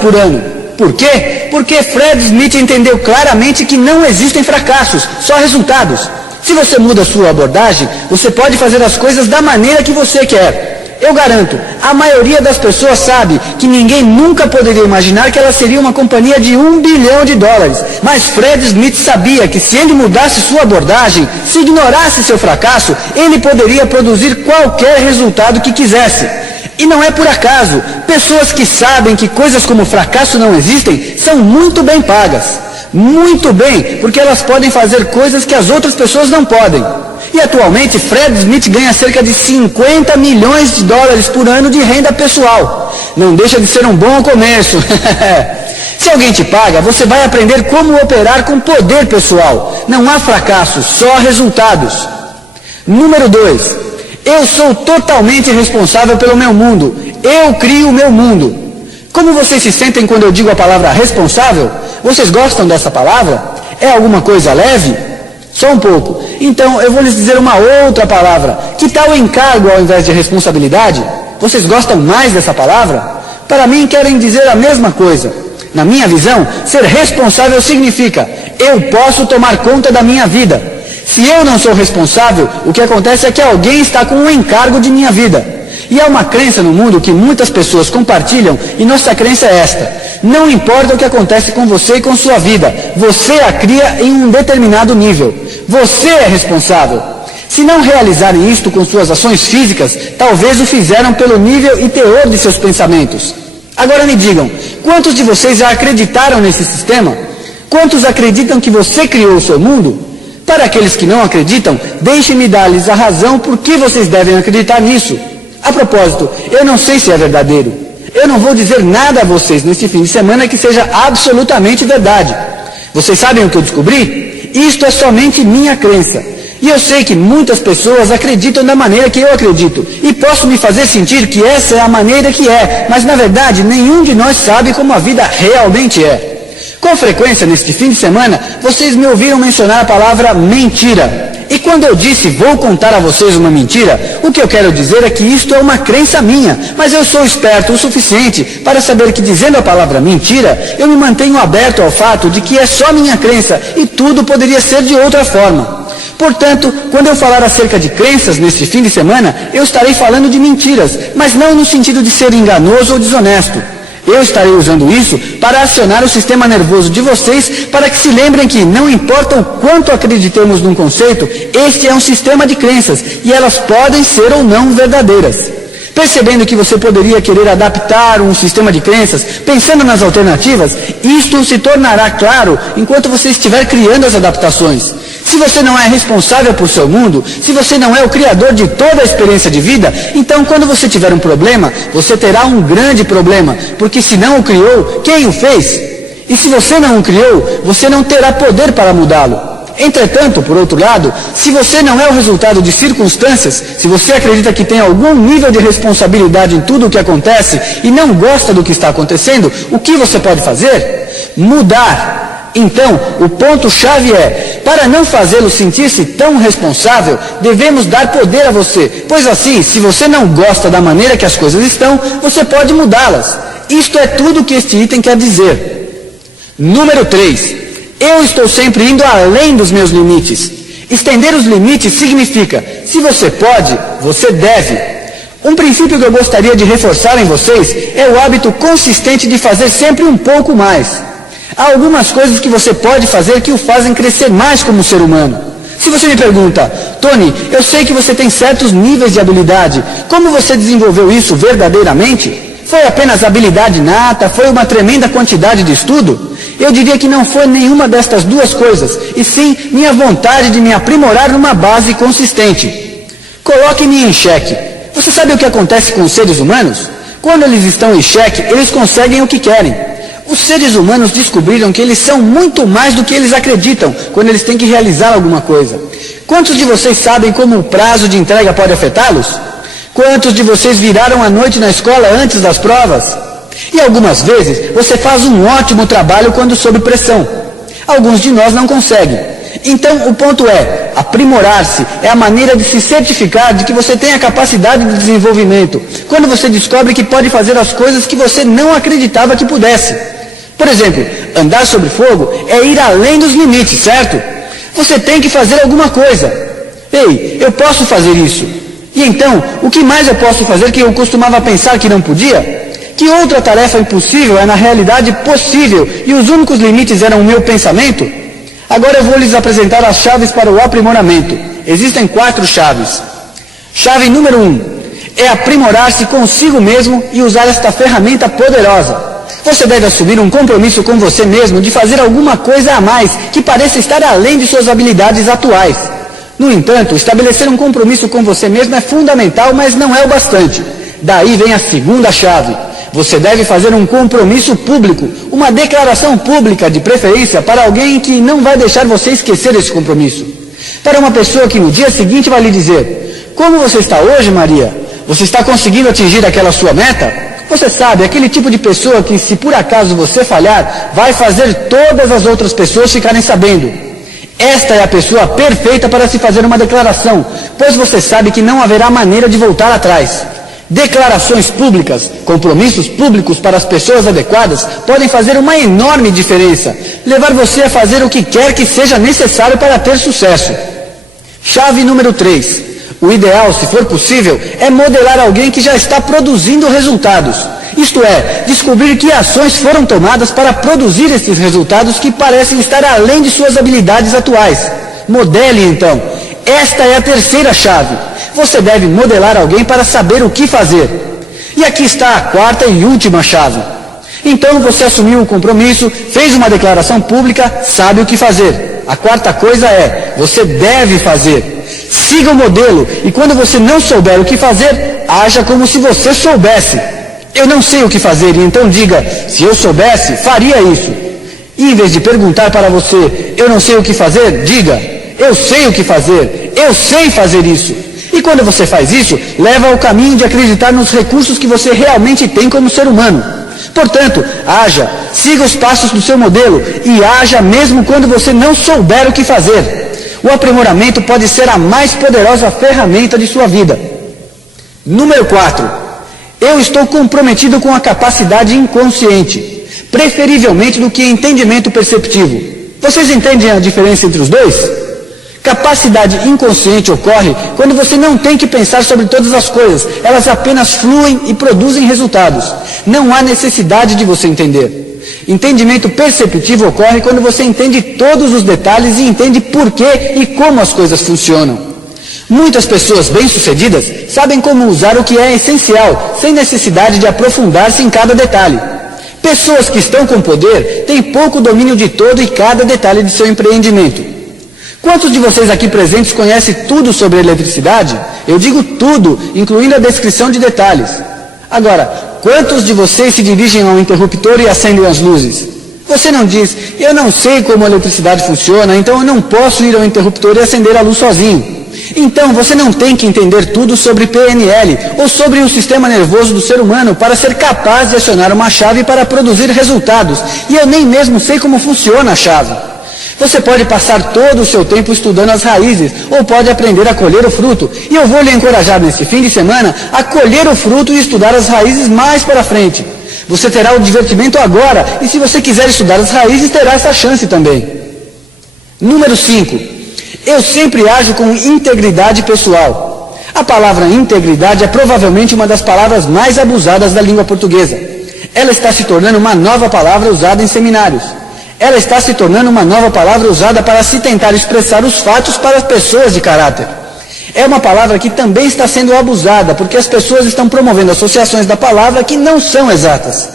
por ano. Por quê? Porque Fred Smith entendeu claramente que não existem fracassos, só resultados. Se você muda a sua abordagem, você pode fazer as coisas da maneira que você quer. Eu garanto, a maioria das pessoas sabe que ninguém nunca poderia imaginar que ela seria uma companhia de $1 bilhão. Mas Fred Smith sabia que se ele mudasse sua abordagem, se ignorasse seu fracasso, ele poderia produzir qualquer resultado que quisesse. E não é por acaso, pessoas que sabem que coisas como fracasso não existem, são muito bem pagas. Muito bem, porque elas podem fazer coisas que as outras pessoas não podem. E atualmente, Fred Smith ganha cerca de $50 milhões por ano de renda pessoal. Não deixa de ser um bom começo. Se alguém te paga, você vai aprender como operar com poder pessoal. Não há fracassos, só resultados. Número 2. Eu sou totalmente responsável pelo meu mundo. Eu crio o meu mundo. Como vocês se sentem quando eu digo a palavra responsável? Vocês gostam dessa palavra? É alguma coisa leve? Só um pouco. Então, eu vou lhes dizer uma outra palavra. Que tal encargo ao invés de responsabilidade? Vocês gostam mais dessa palavra? Para mim, querem dizer a mesma coisa. Na minha visão, ser responsável significa: eu posso tomar conta da minha vida. Se eu não sou responsável, o que acontece é que alguém está com um encargo de minha vida. E há uma crença no mundo que muitas pessoas compartilham, e nossa crença é esta: não importa o que acontece com você e com sua vida, você a cria em um determinado nível. Você é responsável. Se não realizarem isto com suas ações físicas, talvez o fizeram pelo nível e teor de seus pensamentos. Agora me digam, quantos de vocês já acreditaram nesse sistema? Quantos acreditam que você criou o seu mundo? Para aqueles que não acreditam, deixem-me dar-lhes a razão por que vocês devem acreditar nisso. A propósito, eu não sei se é verdadeiro. Eu não vou dizer nada a vocês neste fim de semana que seja absolutamente verdade. Vocês sabem o que eu descobri? Isto é somente minha crença. E eu sei que muitas pessoas acreditam da maneira que eu acredito. E posso me fazer sentir que essa é a maneira que é. Mas na verdade, nenhum de nós sabe como a vida realmente é. Com frequência, neste fim de semana, vocês me ouviram mencionar a palavra mentira. E quando eu disse vou contar a vocês uma mentira, o que eu quero dizer é que isto é uma crença minha, mas eu sou esperto o suficiente para saber que dizendo a palavra mentira, eu me mantenho aberto ao fato de que é só minha crença e tudo poderia ser de outra forma. Portanto, quando eu falar acerca de crenças neste fim de semana, eu estarei falando de mentiras, mas não no sentido de ser enganoso ou desonesto. Eu estarei usando isso para acionar o sistema nervoso de vocês para que se lembrem que, não importa o quanto acreditemos num conceito, este é um sistema de crenças e elas podem ser ou não verdadeiras. Percebendo que você poderia querer adaptar um sistema de crenças, pensando nas alternativas, isto se tornará claro enquanto você estiver criando as adaptações. Se você não é responsável por seu mundo, se você não é o criador de toda a experiência de vida, então quando você tiver um problema, você terá um grande problema, porque se não o criou, quem o fez? E se você não o criou, você não terá poder para mudá-lo. Entretanto, por outro lado, se você não é o resultado de circunstâncias, se você acredita que tem algum nível de responsabilidade em tudo o que acontece e não gosta do que está acontecendo, o que você pode fazer? Mudar. Então, o ponto-chave é, para não fazê-lo sentir-se tão responsável, devemos dar poder a você, pois assim, se você não gosta da maneira que as coisas estão, você pode mudá-las. Isto é tudo o que este item quer dizer. Número 3. Eu estou sempre indo além dos meus limites. Estender os limites significa, se você pode, você deve. Um princípio que eu gostaria de reforçar em vocês é o hábito consistente de fazer sempre um pouco mais. Há algumas coisas que você pode fazer que o fazem crescer mais como ser humano. Se você me pergunta, Tony, eu sei que você tem certos níveis de habilidade, como você desenvolveu isso verdadeiramente? Foi apenas habilidade nata? Foi uma tremenda quantidade de estudo? Eu diria que não foi nenhuma destas duas coisas, e sim minha vontade de me aprimorar numa base consistente. Coloque-me em xeque. Você sabe o que acontece com os seres humanos? Quando eles estão em xeque, eles conseguem o que querem. Os seres humanos descobriram que eles são muito mais do que eles acreditam quando eles têm que realizar alguma coisa. Quantos de vocês sabem como o prazo de entrega pode afetá-los? Quantos de vocês viraram a noite na escola antes das provas? E algumas vezes você faz um ótimo trabalho quando sob pressão. Alguns de nós não conseguem. Então o ponto é, aprimorar-se é a maneira de se certificar de que você tem a capacidade de desenvolvimento, quando você descobre que pode fazer as coisas que você não acreditava que pudesse. Por exemplo, andar sobre fogo é ir além dos limites, certo? Você tem que fazer alguma coisa. Ei, eu posso fazer isso. E então, o que mais eu posso fazer que eu costumava pensar que não podia? Que outra tarefa impossível é na realidade possível e os únicos limites eram o meu pensamento? Agora eu vou lhes apresentar as chaves para o aprimoramento. Existem 4 chaves. Chave número 1 é aprimorar-se consigo mesmo e usar esta ferramenta poderosa. Você deve assumir um compromisso com você mesmo de fazer alguma coisa a mais que pareça estar além de suas habilidades atuais. No entanto, estabelecer um compromisso com você mesmo é fundamental, mas não é o bastante. Daí vem a segunda chave. Você deve fazer um compromisso público, uma declaração pública, de preferência para alguém que não vai deixar você esquecer esse compromisso. Para uma pessoa que no dia seguinte vai lhe dizer, como você está hoje, Maria? Você está conseguindo atingir aquela sua meta? Você sabe, aquele tipo de pessoa que, se por acaso você falhar, vai fazer todas as outras pessoas ficarem sabendo. Esta é a pessoa perfeita para se fazer uma declaração, pois você sabe que não haverá maneira de voltar atrás. Declarações públicas, compromissos públicos para as pessoas adequadas podem fazer uma enorme diferença, levar você a fazer o que quer que seja necessário para ter sucesso. Chave número 3. O ideal, se for possível, é modelar alguém que já está produzindo resultados. Isto é, descobrir que ações foram tomadas para produzir esses resultados que parecem estar além de suas habilidades atuais. Modele, então. Esta é a terceira chave. Você deve modelar alguém para saber o que fazer. E aqui está a quarta e última chave. Então você assumiu o compromisso, fez uma declaração pública, sabe o que fazer. A quarta coisa é, você deve fazer. Siga o modelo e quando você não souber o que fazer, haja como se você soubesse. Eu não sei o que fazer, e então diga, se eu soubesse, faria isso. E em vez de perguntar para você, eu não sei o que fazer, diga, eu sei o que fazer, eu sei fazer isso. E quando você faz isso, leva ao caminho de acreditar nos recursos que você realmente tem como ser humano. Portanto, haja, siga os passos do seu modelo e haja mesmo quando você não souber o que fazer. O aprimoramento pode ser a mais poderosa ferramenta de sua vida. Número 4. Eu estou comprometido com a capacidade inconsciente, preferivelmente do que entendimento perceptivo. Vocês entendem a diferença entre os dois? Capacidade inconsciente ocorre quando você não tem que pensar sobre todas as coisas, elas apenas fluem e produzem resultados. Não há necessidade de você entender. Entendimento perceptivo ocorre quando você entende todos os detalhes e entende por que e como as coisas funcionam. Muitas pessoas bem-sucedidas sabem como usar o que é essencial, sem necessidade de aprofundar-se em cada detalhe. Pessoas que estão com poder têm pouco domínio de todo e cada detalhe de seu empreendimento. Quantos de vocês aqui presentes conhecem tudo sobre eletricidade? Eu digo tudo, incluindo a descrição de detalhes. Agora, quantos de vocês se dirigem ao interruptor e acendem as luzes? Você não diz, eu não sei como a eletricidade funciona, então eu não posso ir ao interruptor e acender a luz sozinho. Então, você não tem que entender tudo sobre PNL ou sobre o sistema nervoso do ser humano para ser capaz de acionar uma chave para produzir resultados. E eu nem mesmo sei como funciona a chave. Você pode passar todo o seu tempo estudando as raízes, ou pode aprender a colher o fruto. E eu vou lhe encorajar nesse fim de semana a colher o fruto e estudar as raízes mais para frente. Você terá o divertimento agora, e se você quiser estudar as raízes, terá essa chance também. Número 5. Eu sempre ajo com integridade pessoal. A palavra integridade é provavelmente uma das palavras mais abusadas da língua portuguesa. Ela está se tornando uma nova palavra usada em seminários. Ela está se tornando uma nova palavra usada para se tentar expressar os fatos para as pessoas de caráter. É uma palavra que também está sendo abusada, porque as pessoas estão promovendo associações da palavra que não são exatas.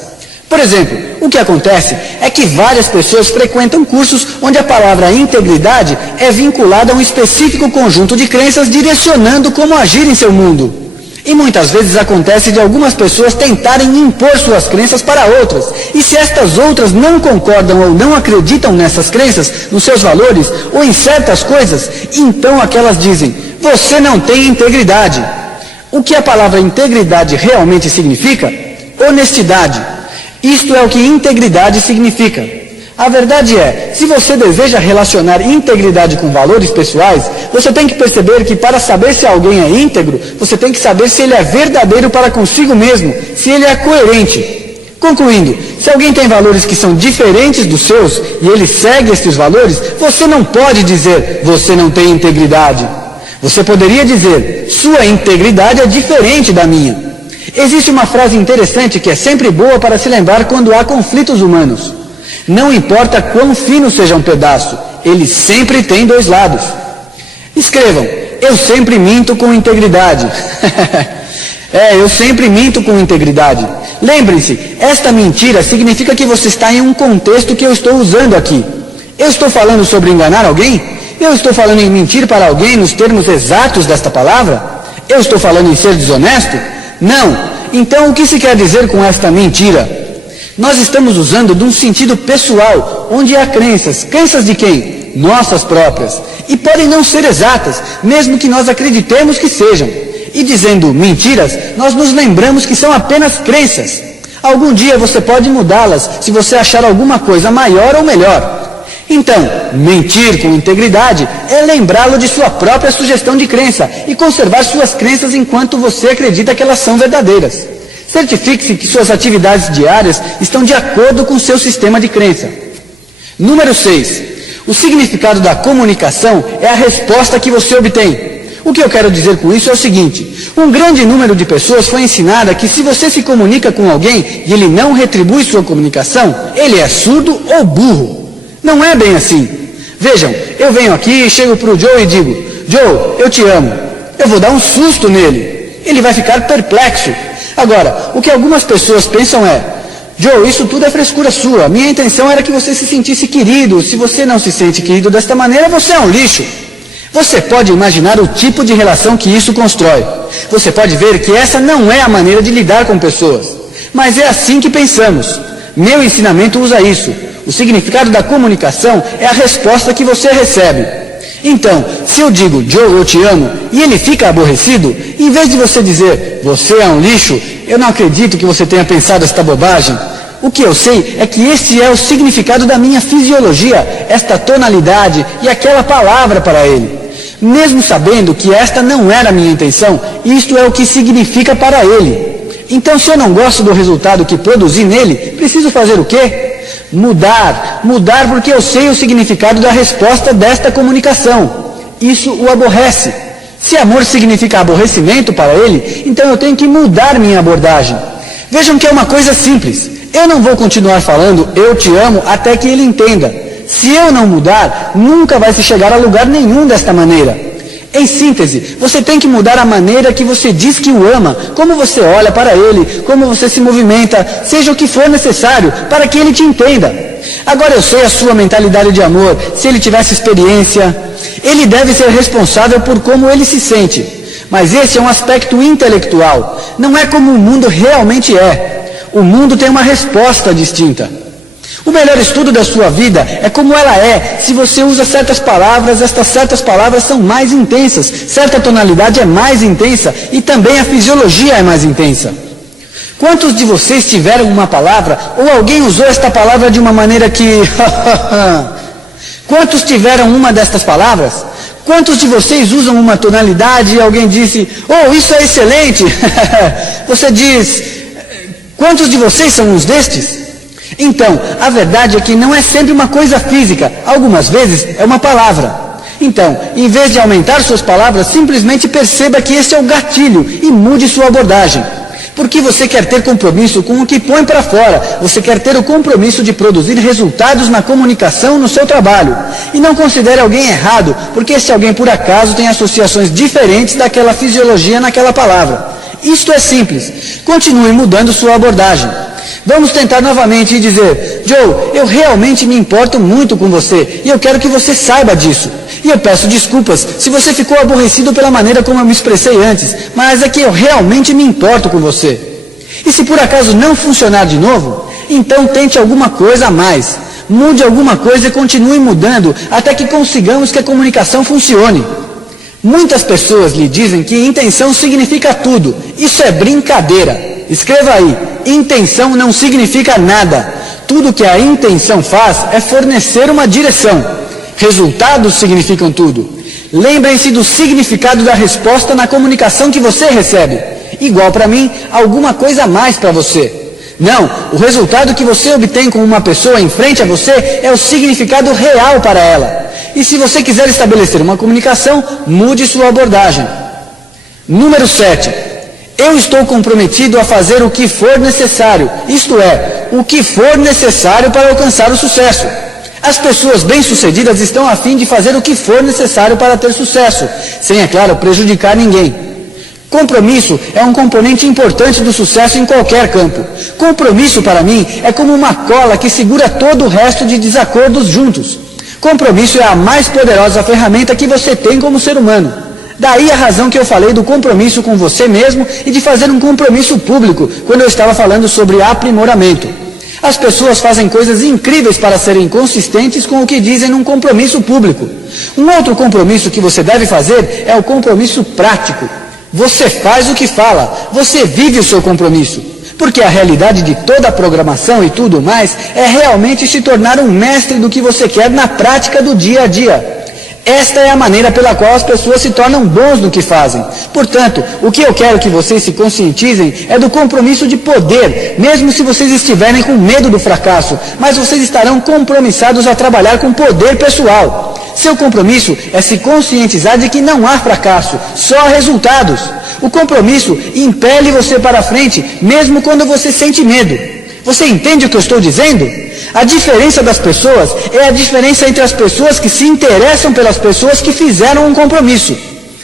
Por exemplo, o que acontece é que várias pessoas frequentam cursos onde a palavra integridade é vinculada a um específico conjunto de crenças direcionando como agir em seu mundo. E muitas vezes acontece de algumas pessoas tentarem impor suas crenças para outras. E se estas outras não concordam ou não acreditam nessas crenças, nos seus valores ou em certas coisas, então aquelas dizem, você não tem integridade. O que a palavra integridade realmente significa? Honestidade. Isto é o que integridade significa. A verdade é, se você deseja relacionar integridade com valores pessoais, você tem que perceber que para saber se alguém é íntegro, você tem que saber se ele é verdadeiro para consigo mesmo, se ele é coerente. Concluindo, se alguém tem valores que são diferentes dos seus e ele segue esses valores, você não pode dizer, você não tem integridade. Você poderia dizer, sua integridade é diferente da minha. Existe uma frase interessante que é sempre boa para se lembrar quando há conflitos humanos. Não importa quão fino seja um pedaço, ele sempre tem dois lados. Escrevam, eu sempre minto com integridade. Eu sempre minto com integridade. Lembrem-se, esta mentira significa que você está em um contexto que eu estou usando aqui. Eu estou falando sobre enganar alguém? Eu estou falando em mentir para alguém nos termos exatos desta palavra? Eu estou falando em ser desonesto? Não. Então, o que se quer dizer com esta mentira? Nós estamos usando de um sentido pessoal, onde há crenças. Crenças de quem? Nossas próprias. E podem não ser exatas, mesmo que nós acreditemos que sejam. E dizendo mentiras, nós nos lembramos que são apenas crenças. Algum dia você pode mudá-las, se você achar alguma coisa maior ou melhor. Então, mentir com integridade é lembrá-lo de sua própria sugestão de crença e conservar suas crenças enquanto você acredita que elas são verdadeiras. Certifique-se que suas atividades diárias estão de acordo com seu sistema de crença. Número 6. O significado da comunicação é a resposta que você obtém. O que eu quero dizer com isso é o seguinte, um grande número de pessoas foi ensinada que se você se comunica com alguém e ele não retribui sua comunicação, ele é surdo ou burro. Não é bem assim. Vejam, eu venho aqui e chego para o Joe e digo, Joe, eu te amo. Eu vou dar um susto nele. Ele vai ficar perplexo. Agora, o que algumas pessoas pensam é, Joe, isso tudo é frescura sua. Minha intenção era que você se sentisse querido. Se você não se sente querido desta maneira, você é um lixo. Você pode imaginar o tipo de relação que isso constrói. Você pode ver que essa não é a maneira de lidar com pessoas. Mas é assim que pensamos. Meu ensinamento usa isso. O significado da comunicação é a resposta que você recebe. Então, se eu digo, Joe, eu te amo, e ele fica aborrecido, em vez de você dizer, você é um lixo, eu não acredito que você tenha pensado esta bobagem. O que eu sei é que este é o significado da minha fisiologia, esta tonalidade e aquela palavra para ele. Mesmo sabendo que esta não era a minha intenção, isto é o que significa para ele. Então, se eu não gosto do resultado que produzi nele, preciso fazer o quê? Mudar porque eu sei o significado da resposta desta comunicação. Isso o aborrece. Se amor significa aborrecimento para ele, então eu tenho que mudar minha abordagem. Vejam que é uma coisa simples. Eu não vou continuar falando eu te amo até que ele entenda. Se eu não mudar, nunca vai se chegar a lugar nenhum desta maneira. Em síntese, você tem que mudar a maneira que você diz que o ama, como você olha para ele, como você se movimenta, seja o que for necessário, para que ele te entenda. Agora eu sei a sua mentalidade de amor, se ele tivesse experiência, ele deve ser responsável por como ele se sente. Mas esse é um aspecto intelectual, não é como o mundo realmente é. O mundo tem uma resposta distinta. O melhor estudo da sua vida é como ela é. Se você usa certas palavras, estas certas palavras são mais intensas. Certa tonalidade é mais intensa e também a fisiologia é mais intensa. Quantos de vocês tiveram uma palavra ou alguém usou esta palavra de uma maneira que... Quantos tiveram uma destas palavras? Quantos de vocês usam uma tonalidade e alguém disse, oh, isso é excelente? Você diz, quantos de vocês são uns destes? Então, a verdade é que não é sempre uma coisa física, algumas vezes é uma palavra. Então, em vez de aumentar suas palavras, simplesmente perceba que esse é o gatilho e mude sua abordagem. Porque você quer ter compromisso com o que põe para fora, você quer ter o compromisso de produzir resultados na comunicação no seu trabalho. E não considere alguém errado, porque esse alguém por acaso tem associações diferentes daquela fisiologia naquela palavra. Isto é simples. Continue mudando sua abordagem. Vamos tentar novamente e dizer, Joe, eu realmente me importo muito com você e eu quero que você saiba disso. E eu peço desculpas se você ficou aborrecido pela maneira como eu me expressei antes, mas é que eu realmente me importo com você. E se por acaso não funcionar de novo, então tente alguma coisa a mais. Mude alguma coisa e continue mudando até que consigamos que a comunicação funcione. Muitas pessoas lhe dizem que intenção significa tudo. Isso é brincadeira. Escreva aí, intenção não significa nada. Tudo que a intenção faz é fornecer uma direção. Resultados significam tudo. Lembrem-se do significado da resposta na comunicação que você recebe. Igual para mim, alguma coisa a mais para você. Não, o resultado que você obtém com uma pessoa em frente a você é o significado real para ela. E se você quiser estabelecer uma comunicação, mude sua abordagem. Número 7. Eu estou comprometido a fazer o que for necessário, isto é, o que for necessário para alcançar o sucesso. As pessoas bem-sucedidas estão a fim de fazer o que for necessário para ter sucesso, sem, é claro, prejudicar ninguém. Compromisso é um componente importante do sucesso em qualquer campo. Compromisso, para mim, é como uma cola que segura todo o resto de desacordos juntos. Compromisso é a mais poderosa ferramenta que você tem como ser humano. Daí a razão que eu falei do compromisso com você mesmo e de fazer um compromisso público, quando eu estava falando sobre aprimoramento. As pessoas fazem coisas incríveis para serem consistentes com o que dizem num compromisso público. Um outro compromisso que você deve fazer é o compromisso prático. Você faz o que fala, você vive o seu compromisso. Porque a realidade de toda a programação e tudo mais é realmente se tornar um mestre do que você quer na prática do dia a dia. Esta é a maneira pela qual as pessoas se tornam bons no que fazem. Portanto, o que eu quero que vocês se conscientizem é do compromisso de poder, mesmo se vocês estiverem com medo do fracasso, mas vocês estarão compromissados a trabalhar com poder pessoal. Seu compromisso é se conscientizar de que não há fracasso, só resultados. O compromisso impele você para frente, mesmo quando você sente medo. Você entende o que eu estou dizendo? A diferença das pessoas é a diferença entre as pessoas que se interessam pelas pessoas que fizeram um compromisso.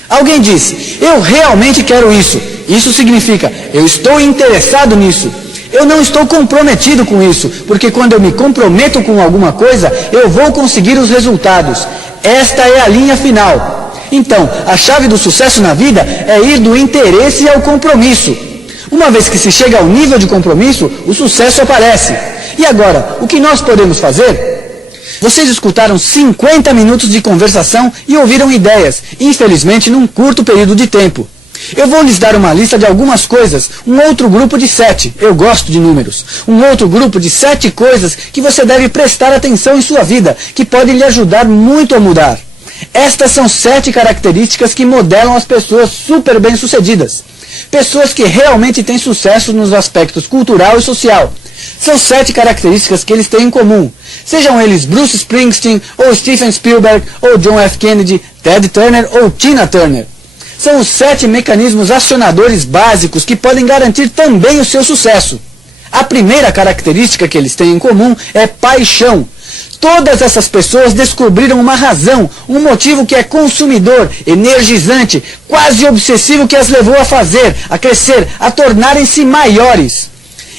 Alguém disse, eu realmente quero isso. Isso significa, eu estou interessado nisso. Eu não estou comprometido com isso, porque quando eu me comprometo com alguma coisa, eu vou conseguir os resultados. Esta é a linha final. Então, a chave do sucesso na vida é ir do interesse ao compromisso. Uma vez que se chega ao nível de compromisso, o sucesso aparece. E agora, o que nós podemos fazer? Vocês escutaram 50 minutos de conversação e ouviram ideias, infelizmente num curto período de tempo. Eu vou lhes dar uma lista de algumas coisas, um outro grupo de 7, eu gosto de números, um outro grupo de 7 coisas que você deve prestar atenção em sua vida, que podem lhe ajudar muito a mudar. Estas são 7 características que modelam as pessoas super bem-sucedidas. Pessoas que realmente têm sucesso nos aspectos cultural e social. São 7 características que eles têm em comum. Sejam eles Bruce Springsteen, ou Steven Spielberg, ou John F. Kennedy, Ted Turner ou Tina Turner. São os 7 mecanismos acionadores básicos que podem garantir também o seu sucesso. A primeira característica que eles têm em comum é paixão. Todas essas pessoas descobriram uma razão, um motivo que é consumidor, energizante, quase obsessivo que as levou a fazer, a crescer, a tornarem-se maiores.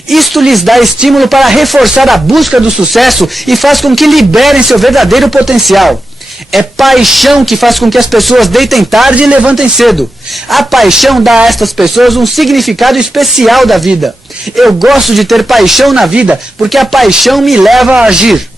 Isto lhes dá estímulo para reforçar a busca do sucesso e faz com que liberem seu verdadeiro potencial. É paixão que faz com que as pessoas deitem tarde e levantem cedo. A paixão dá a estas pessoas um significado especial da vida. Eu gosto de ter paixão na vida porque a paixão me leva a agir.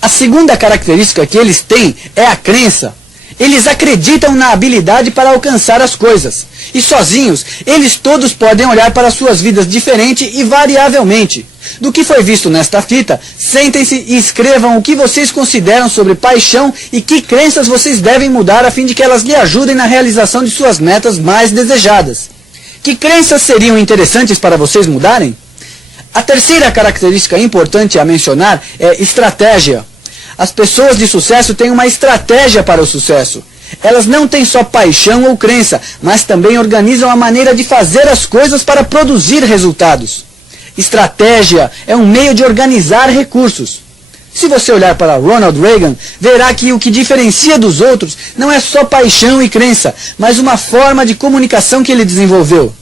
A segunda característica que eles têm é a crença. Eles acreditam na habilidade para alcançar as coisas. E sozinhos, eles todos podem olhar para suas vidas diferente e variavelmente. Do que foi visto nesta fita, sentem-se e escrevam o que vocês consideram sobre paixão e que crenças vocês devem mudar a fim de que elas lhe ajudem na realização de suas metas mais desejadas. Que crenças seriam interessantes para vocês mudarem? A terceira característica importante a mencionar é estratégia. As pessoas de sucesso têm uma estratégia para o sucesso. Elas não têm só paixão ou crença, mas também organizam a maneira de fazer as coisas para produzir resultados. Estratégia é um meio de organizar recursos. Se você olhar para Ronald Reagan, verá que o que diferencia dos outros não é só paixão e crença, mas uma forma de comunicação que ele desenvolveu.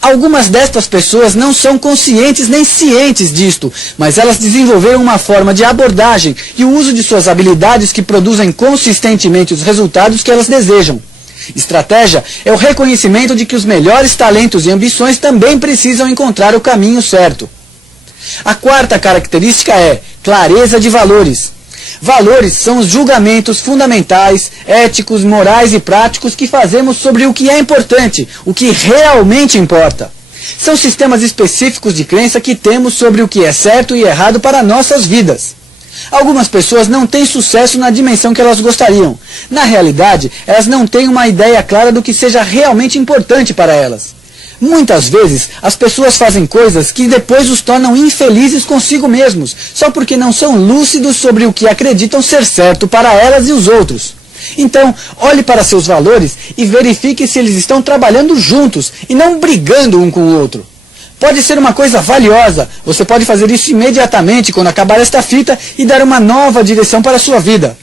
Algumas destas pessoas não são conscientes nem cientes disto, mas elas desenvolveram uma forma de abordagem e o uso de suas habilidades que produzem consistentemente os resultados que elas desejam. Estratégia é o reconhecimento de que os melhores talentos e ambições também precisam encontrar o caminho certo. A quarta característica é clareza de valores. Valores são os julgamentos fundamentais, éticos, morais e práticos que fazemos sobre o que é importante, o que realmente importa. São sistemas específicos de crença que temos sobre o que é certo e errado para nossas vidas. Algumas pessoas não têm sucesso na dimensão que elas gostariam. Na realidade, elas não têm uma ideia clara do que seja realmente importante para elas. Muitas vezes, as pessoas fazem coisas que depois os tornam infelizes consigo mesmos, só porque não são lúcidos sobre o que acreditam ser certo para elas e os outros. Então, olhe para seus valores e verifique se eles estão trabalhando juntos e não brigando um com o outro. Pode ser uma coisa valiosa, você pode fazer isso imediatamente quando acabar esta fita e dar uma nova direção para a sua vida.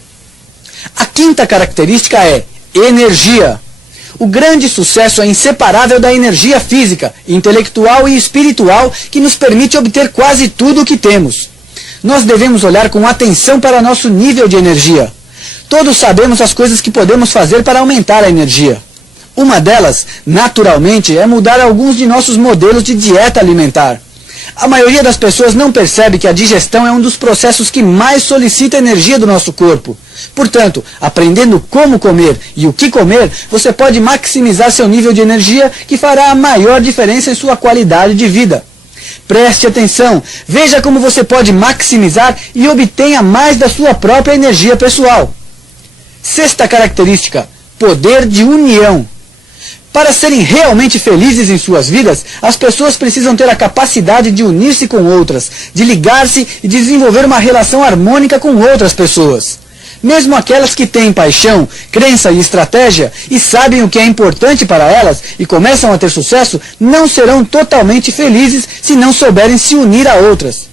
A quinta característica é energia. O grande sucesso é inseparável da energia física, intelectual e espiritual que nos permite obter quase tudo o que temos. Nós devemos olhar com atenção para nosso nível de energia. Todos sabemos as coisas que podemos fazer para aumentar a energia. Uma delas, naturalmente, é mudar alguns de nossos modelos de dieta alimentar. A maioria das pessoas não percebe que a digestão é um dos processos que mais solicita energia do nosso corpo. Portanto, aprendendo como comer e o que comer, você pode maximizar seu nível de energia, que fará a maior diferença em sua qualidade de vida. Preste atenção, veja como você pode maximizar e obtenha mais da sua própria energia pessoal. Sexta característica, poder de união. Para serem realmente felizes em suas vidas, as pessoas precisam ter a capacidade de unir-se com outras, de ligar-se e desenvolver uma relação harmônica com outras pessoas. Mesmo aquelas que têm paixão, crença e estratégia e sabem o que é importante para elas e começam a ter sucesso, não serão totalmente felizes se não souberem se unir a outras.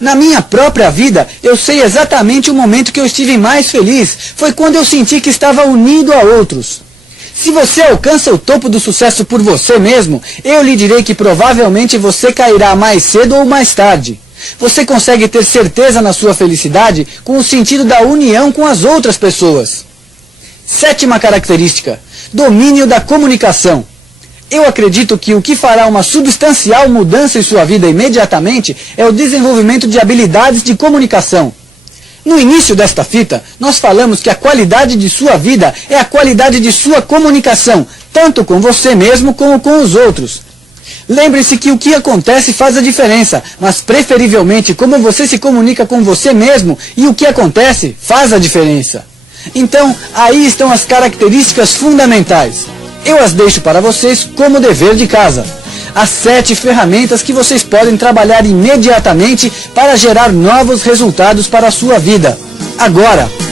Na minha própria vida, eu sei exatamente o momento que eu estive mais feliz, foi quando eu senti que estava unido a outros. Se você alcança o topo do sucesso por você mesmo, eu lhe direi que provavelmente você cairá mais cedo ou mais tarde. Você consegue ter certeza na sua felicidade com o sentido da união com as outras pessoas. Sétima característica, domínio da comunicação. Eu acredito que o que fará uma substancial mudança em sua vida imediatamente é o desenvolvimento de habilidades de comunicação. No início desta fita, nós falamos que a qualidade de sua vida é a qualidade de sua comunicação, tanto com você mesmo como com os outros. Lembre-se que o que acontece faz a diferença, mas preferivelmente como você se comunica com você mesmo e o que acontece faz a diferença. Então, aí estão as características fundamentais. Eu as deixo para vocês como dever de casa. As 7 ferramentas que vocês podem trabalhar imediatamente para gerar novos resultados para a sua vida. Agora!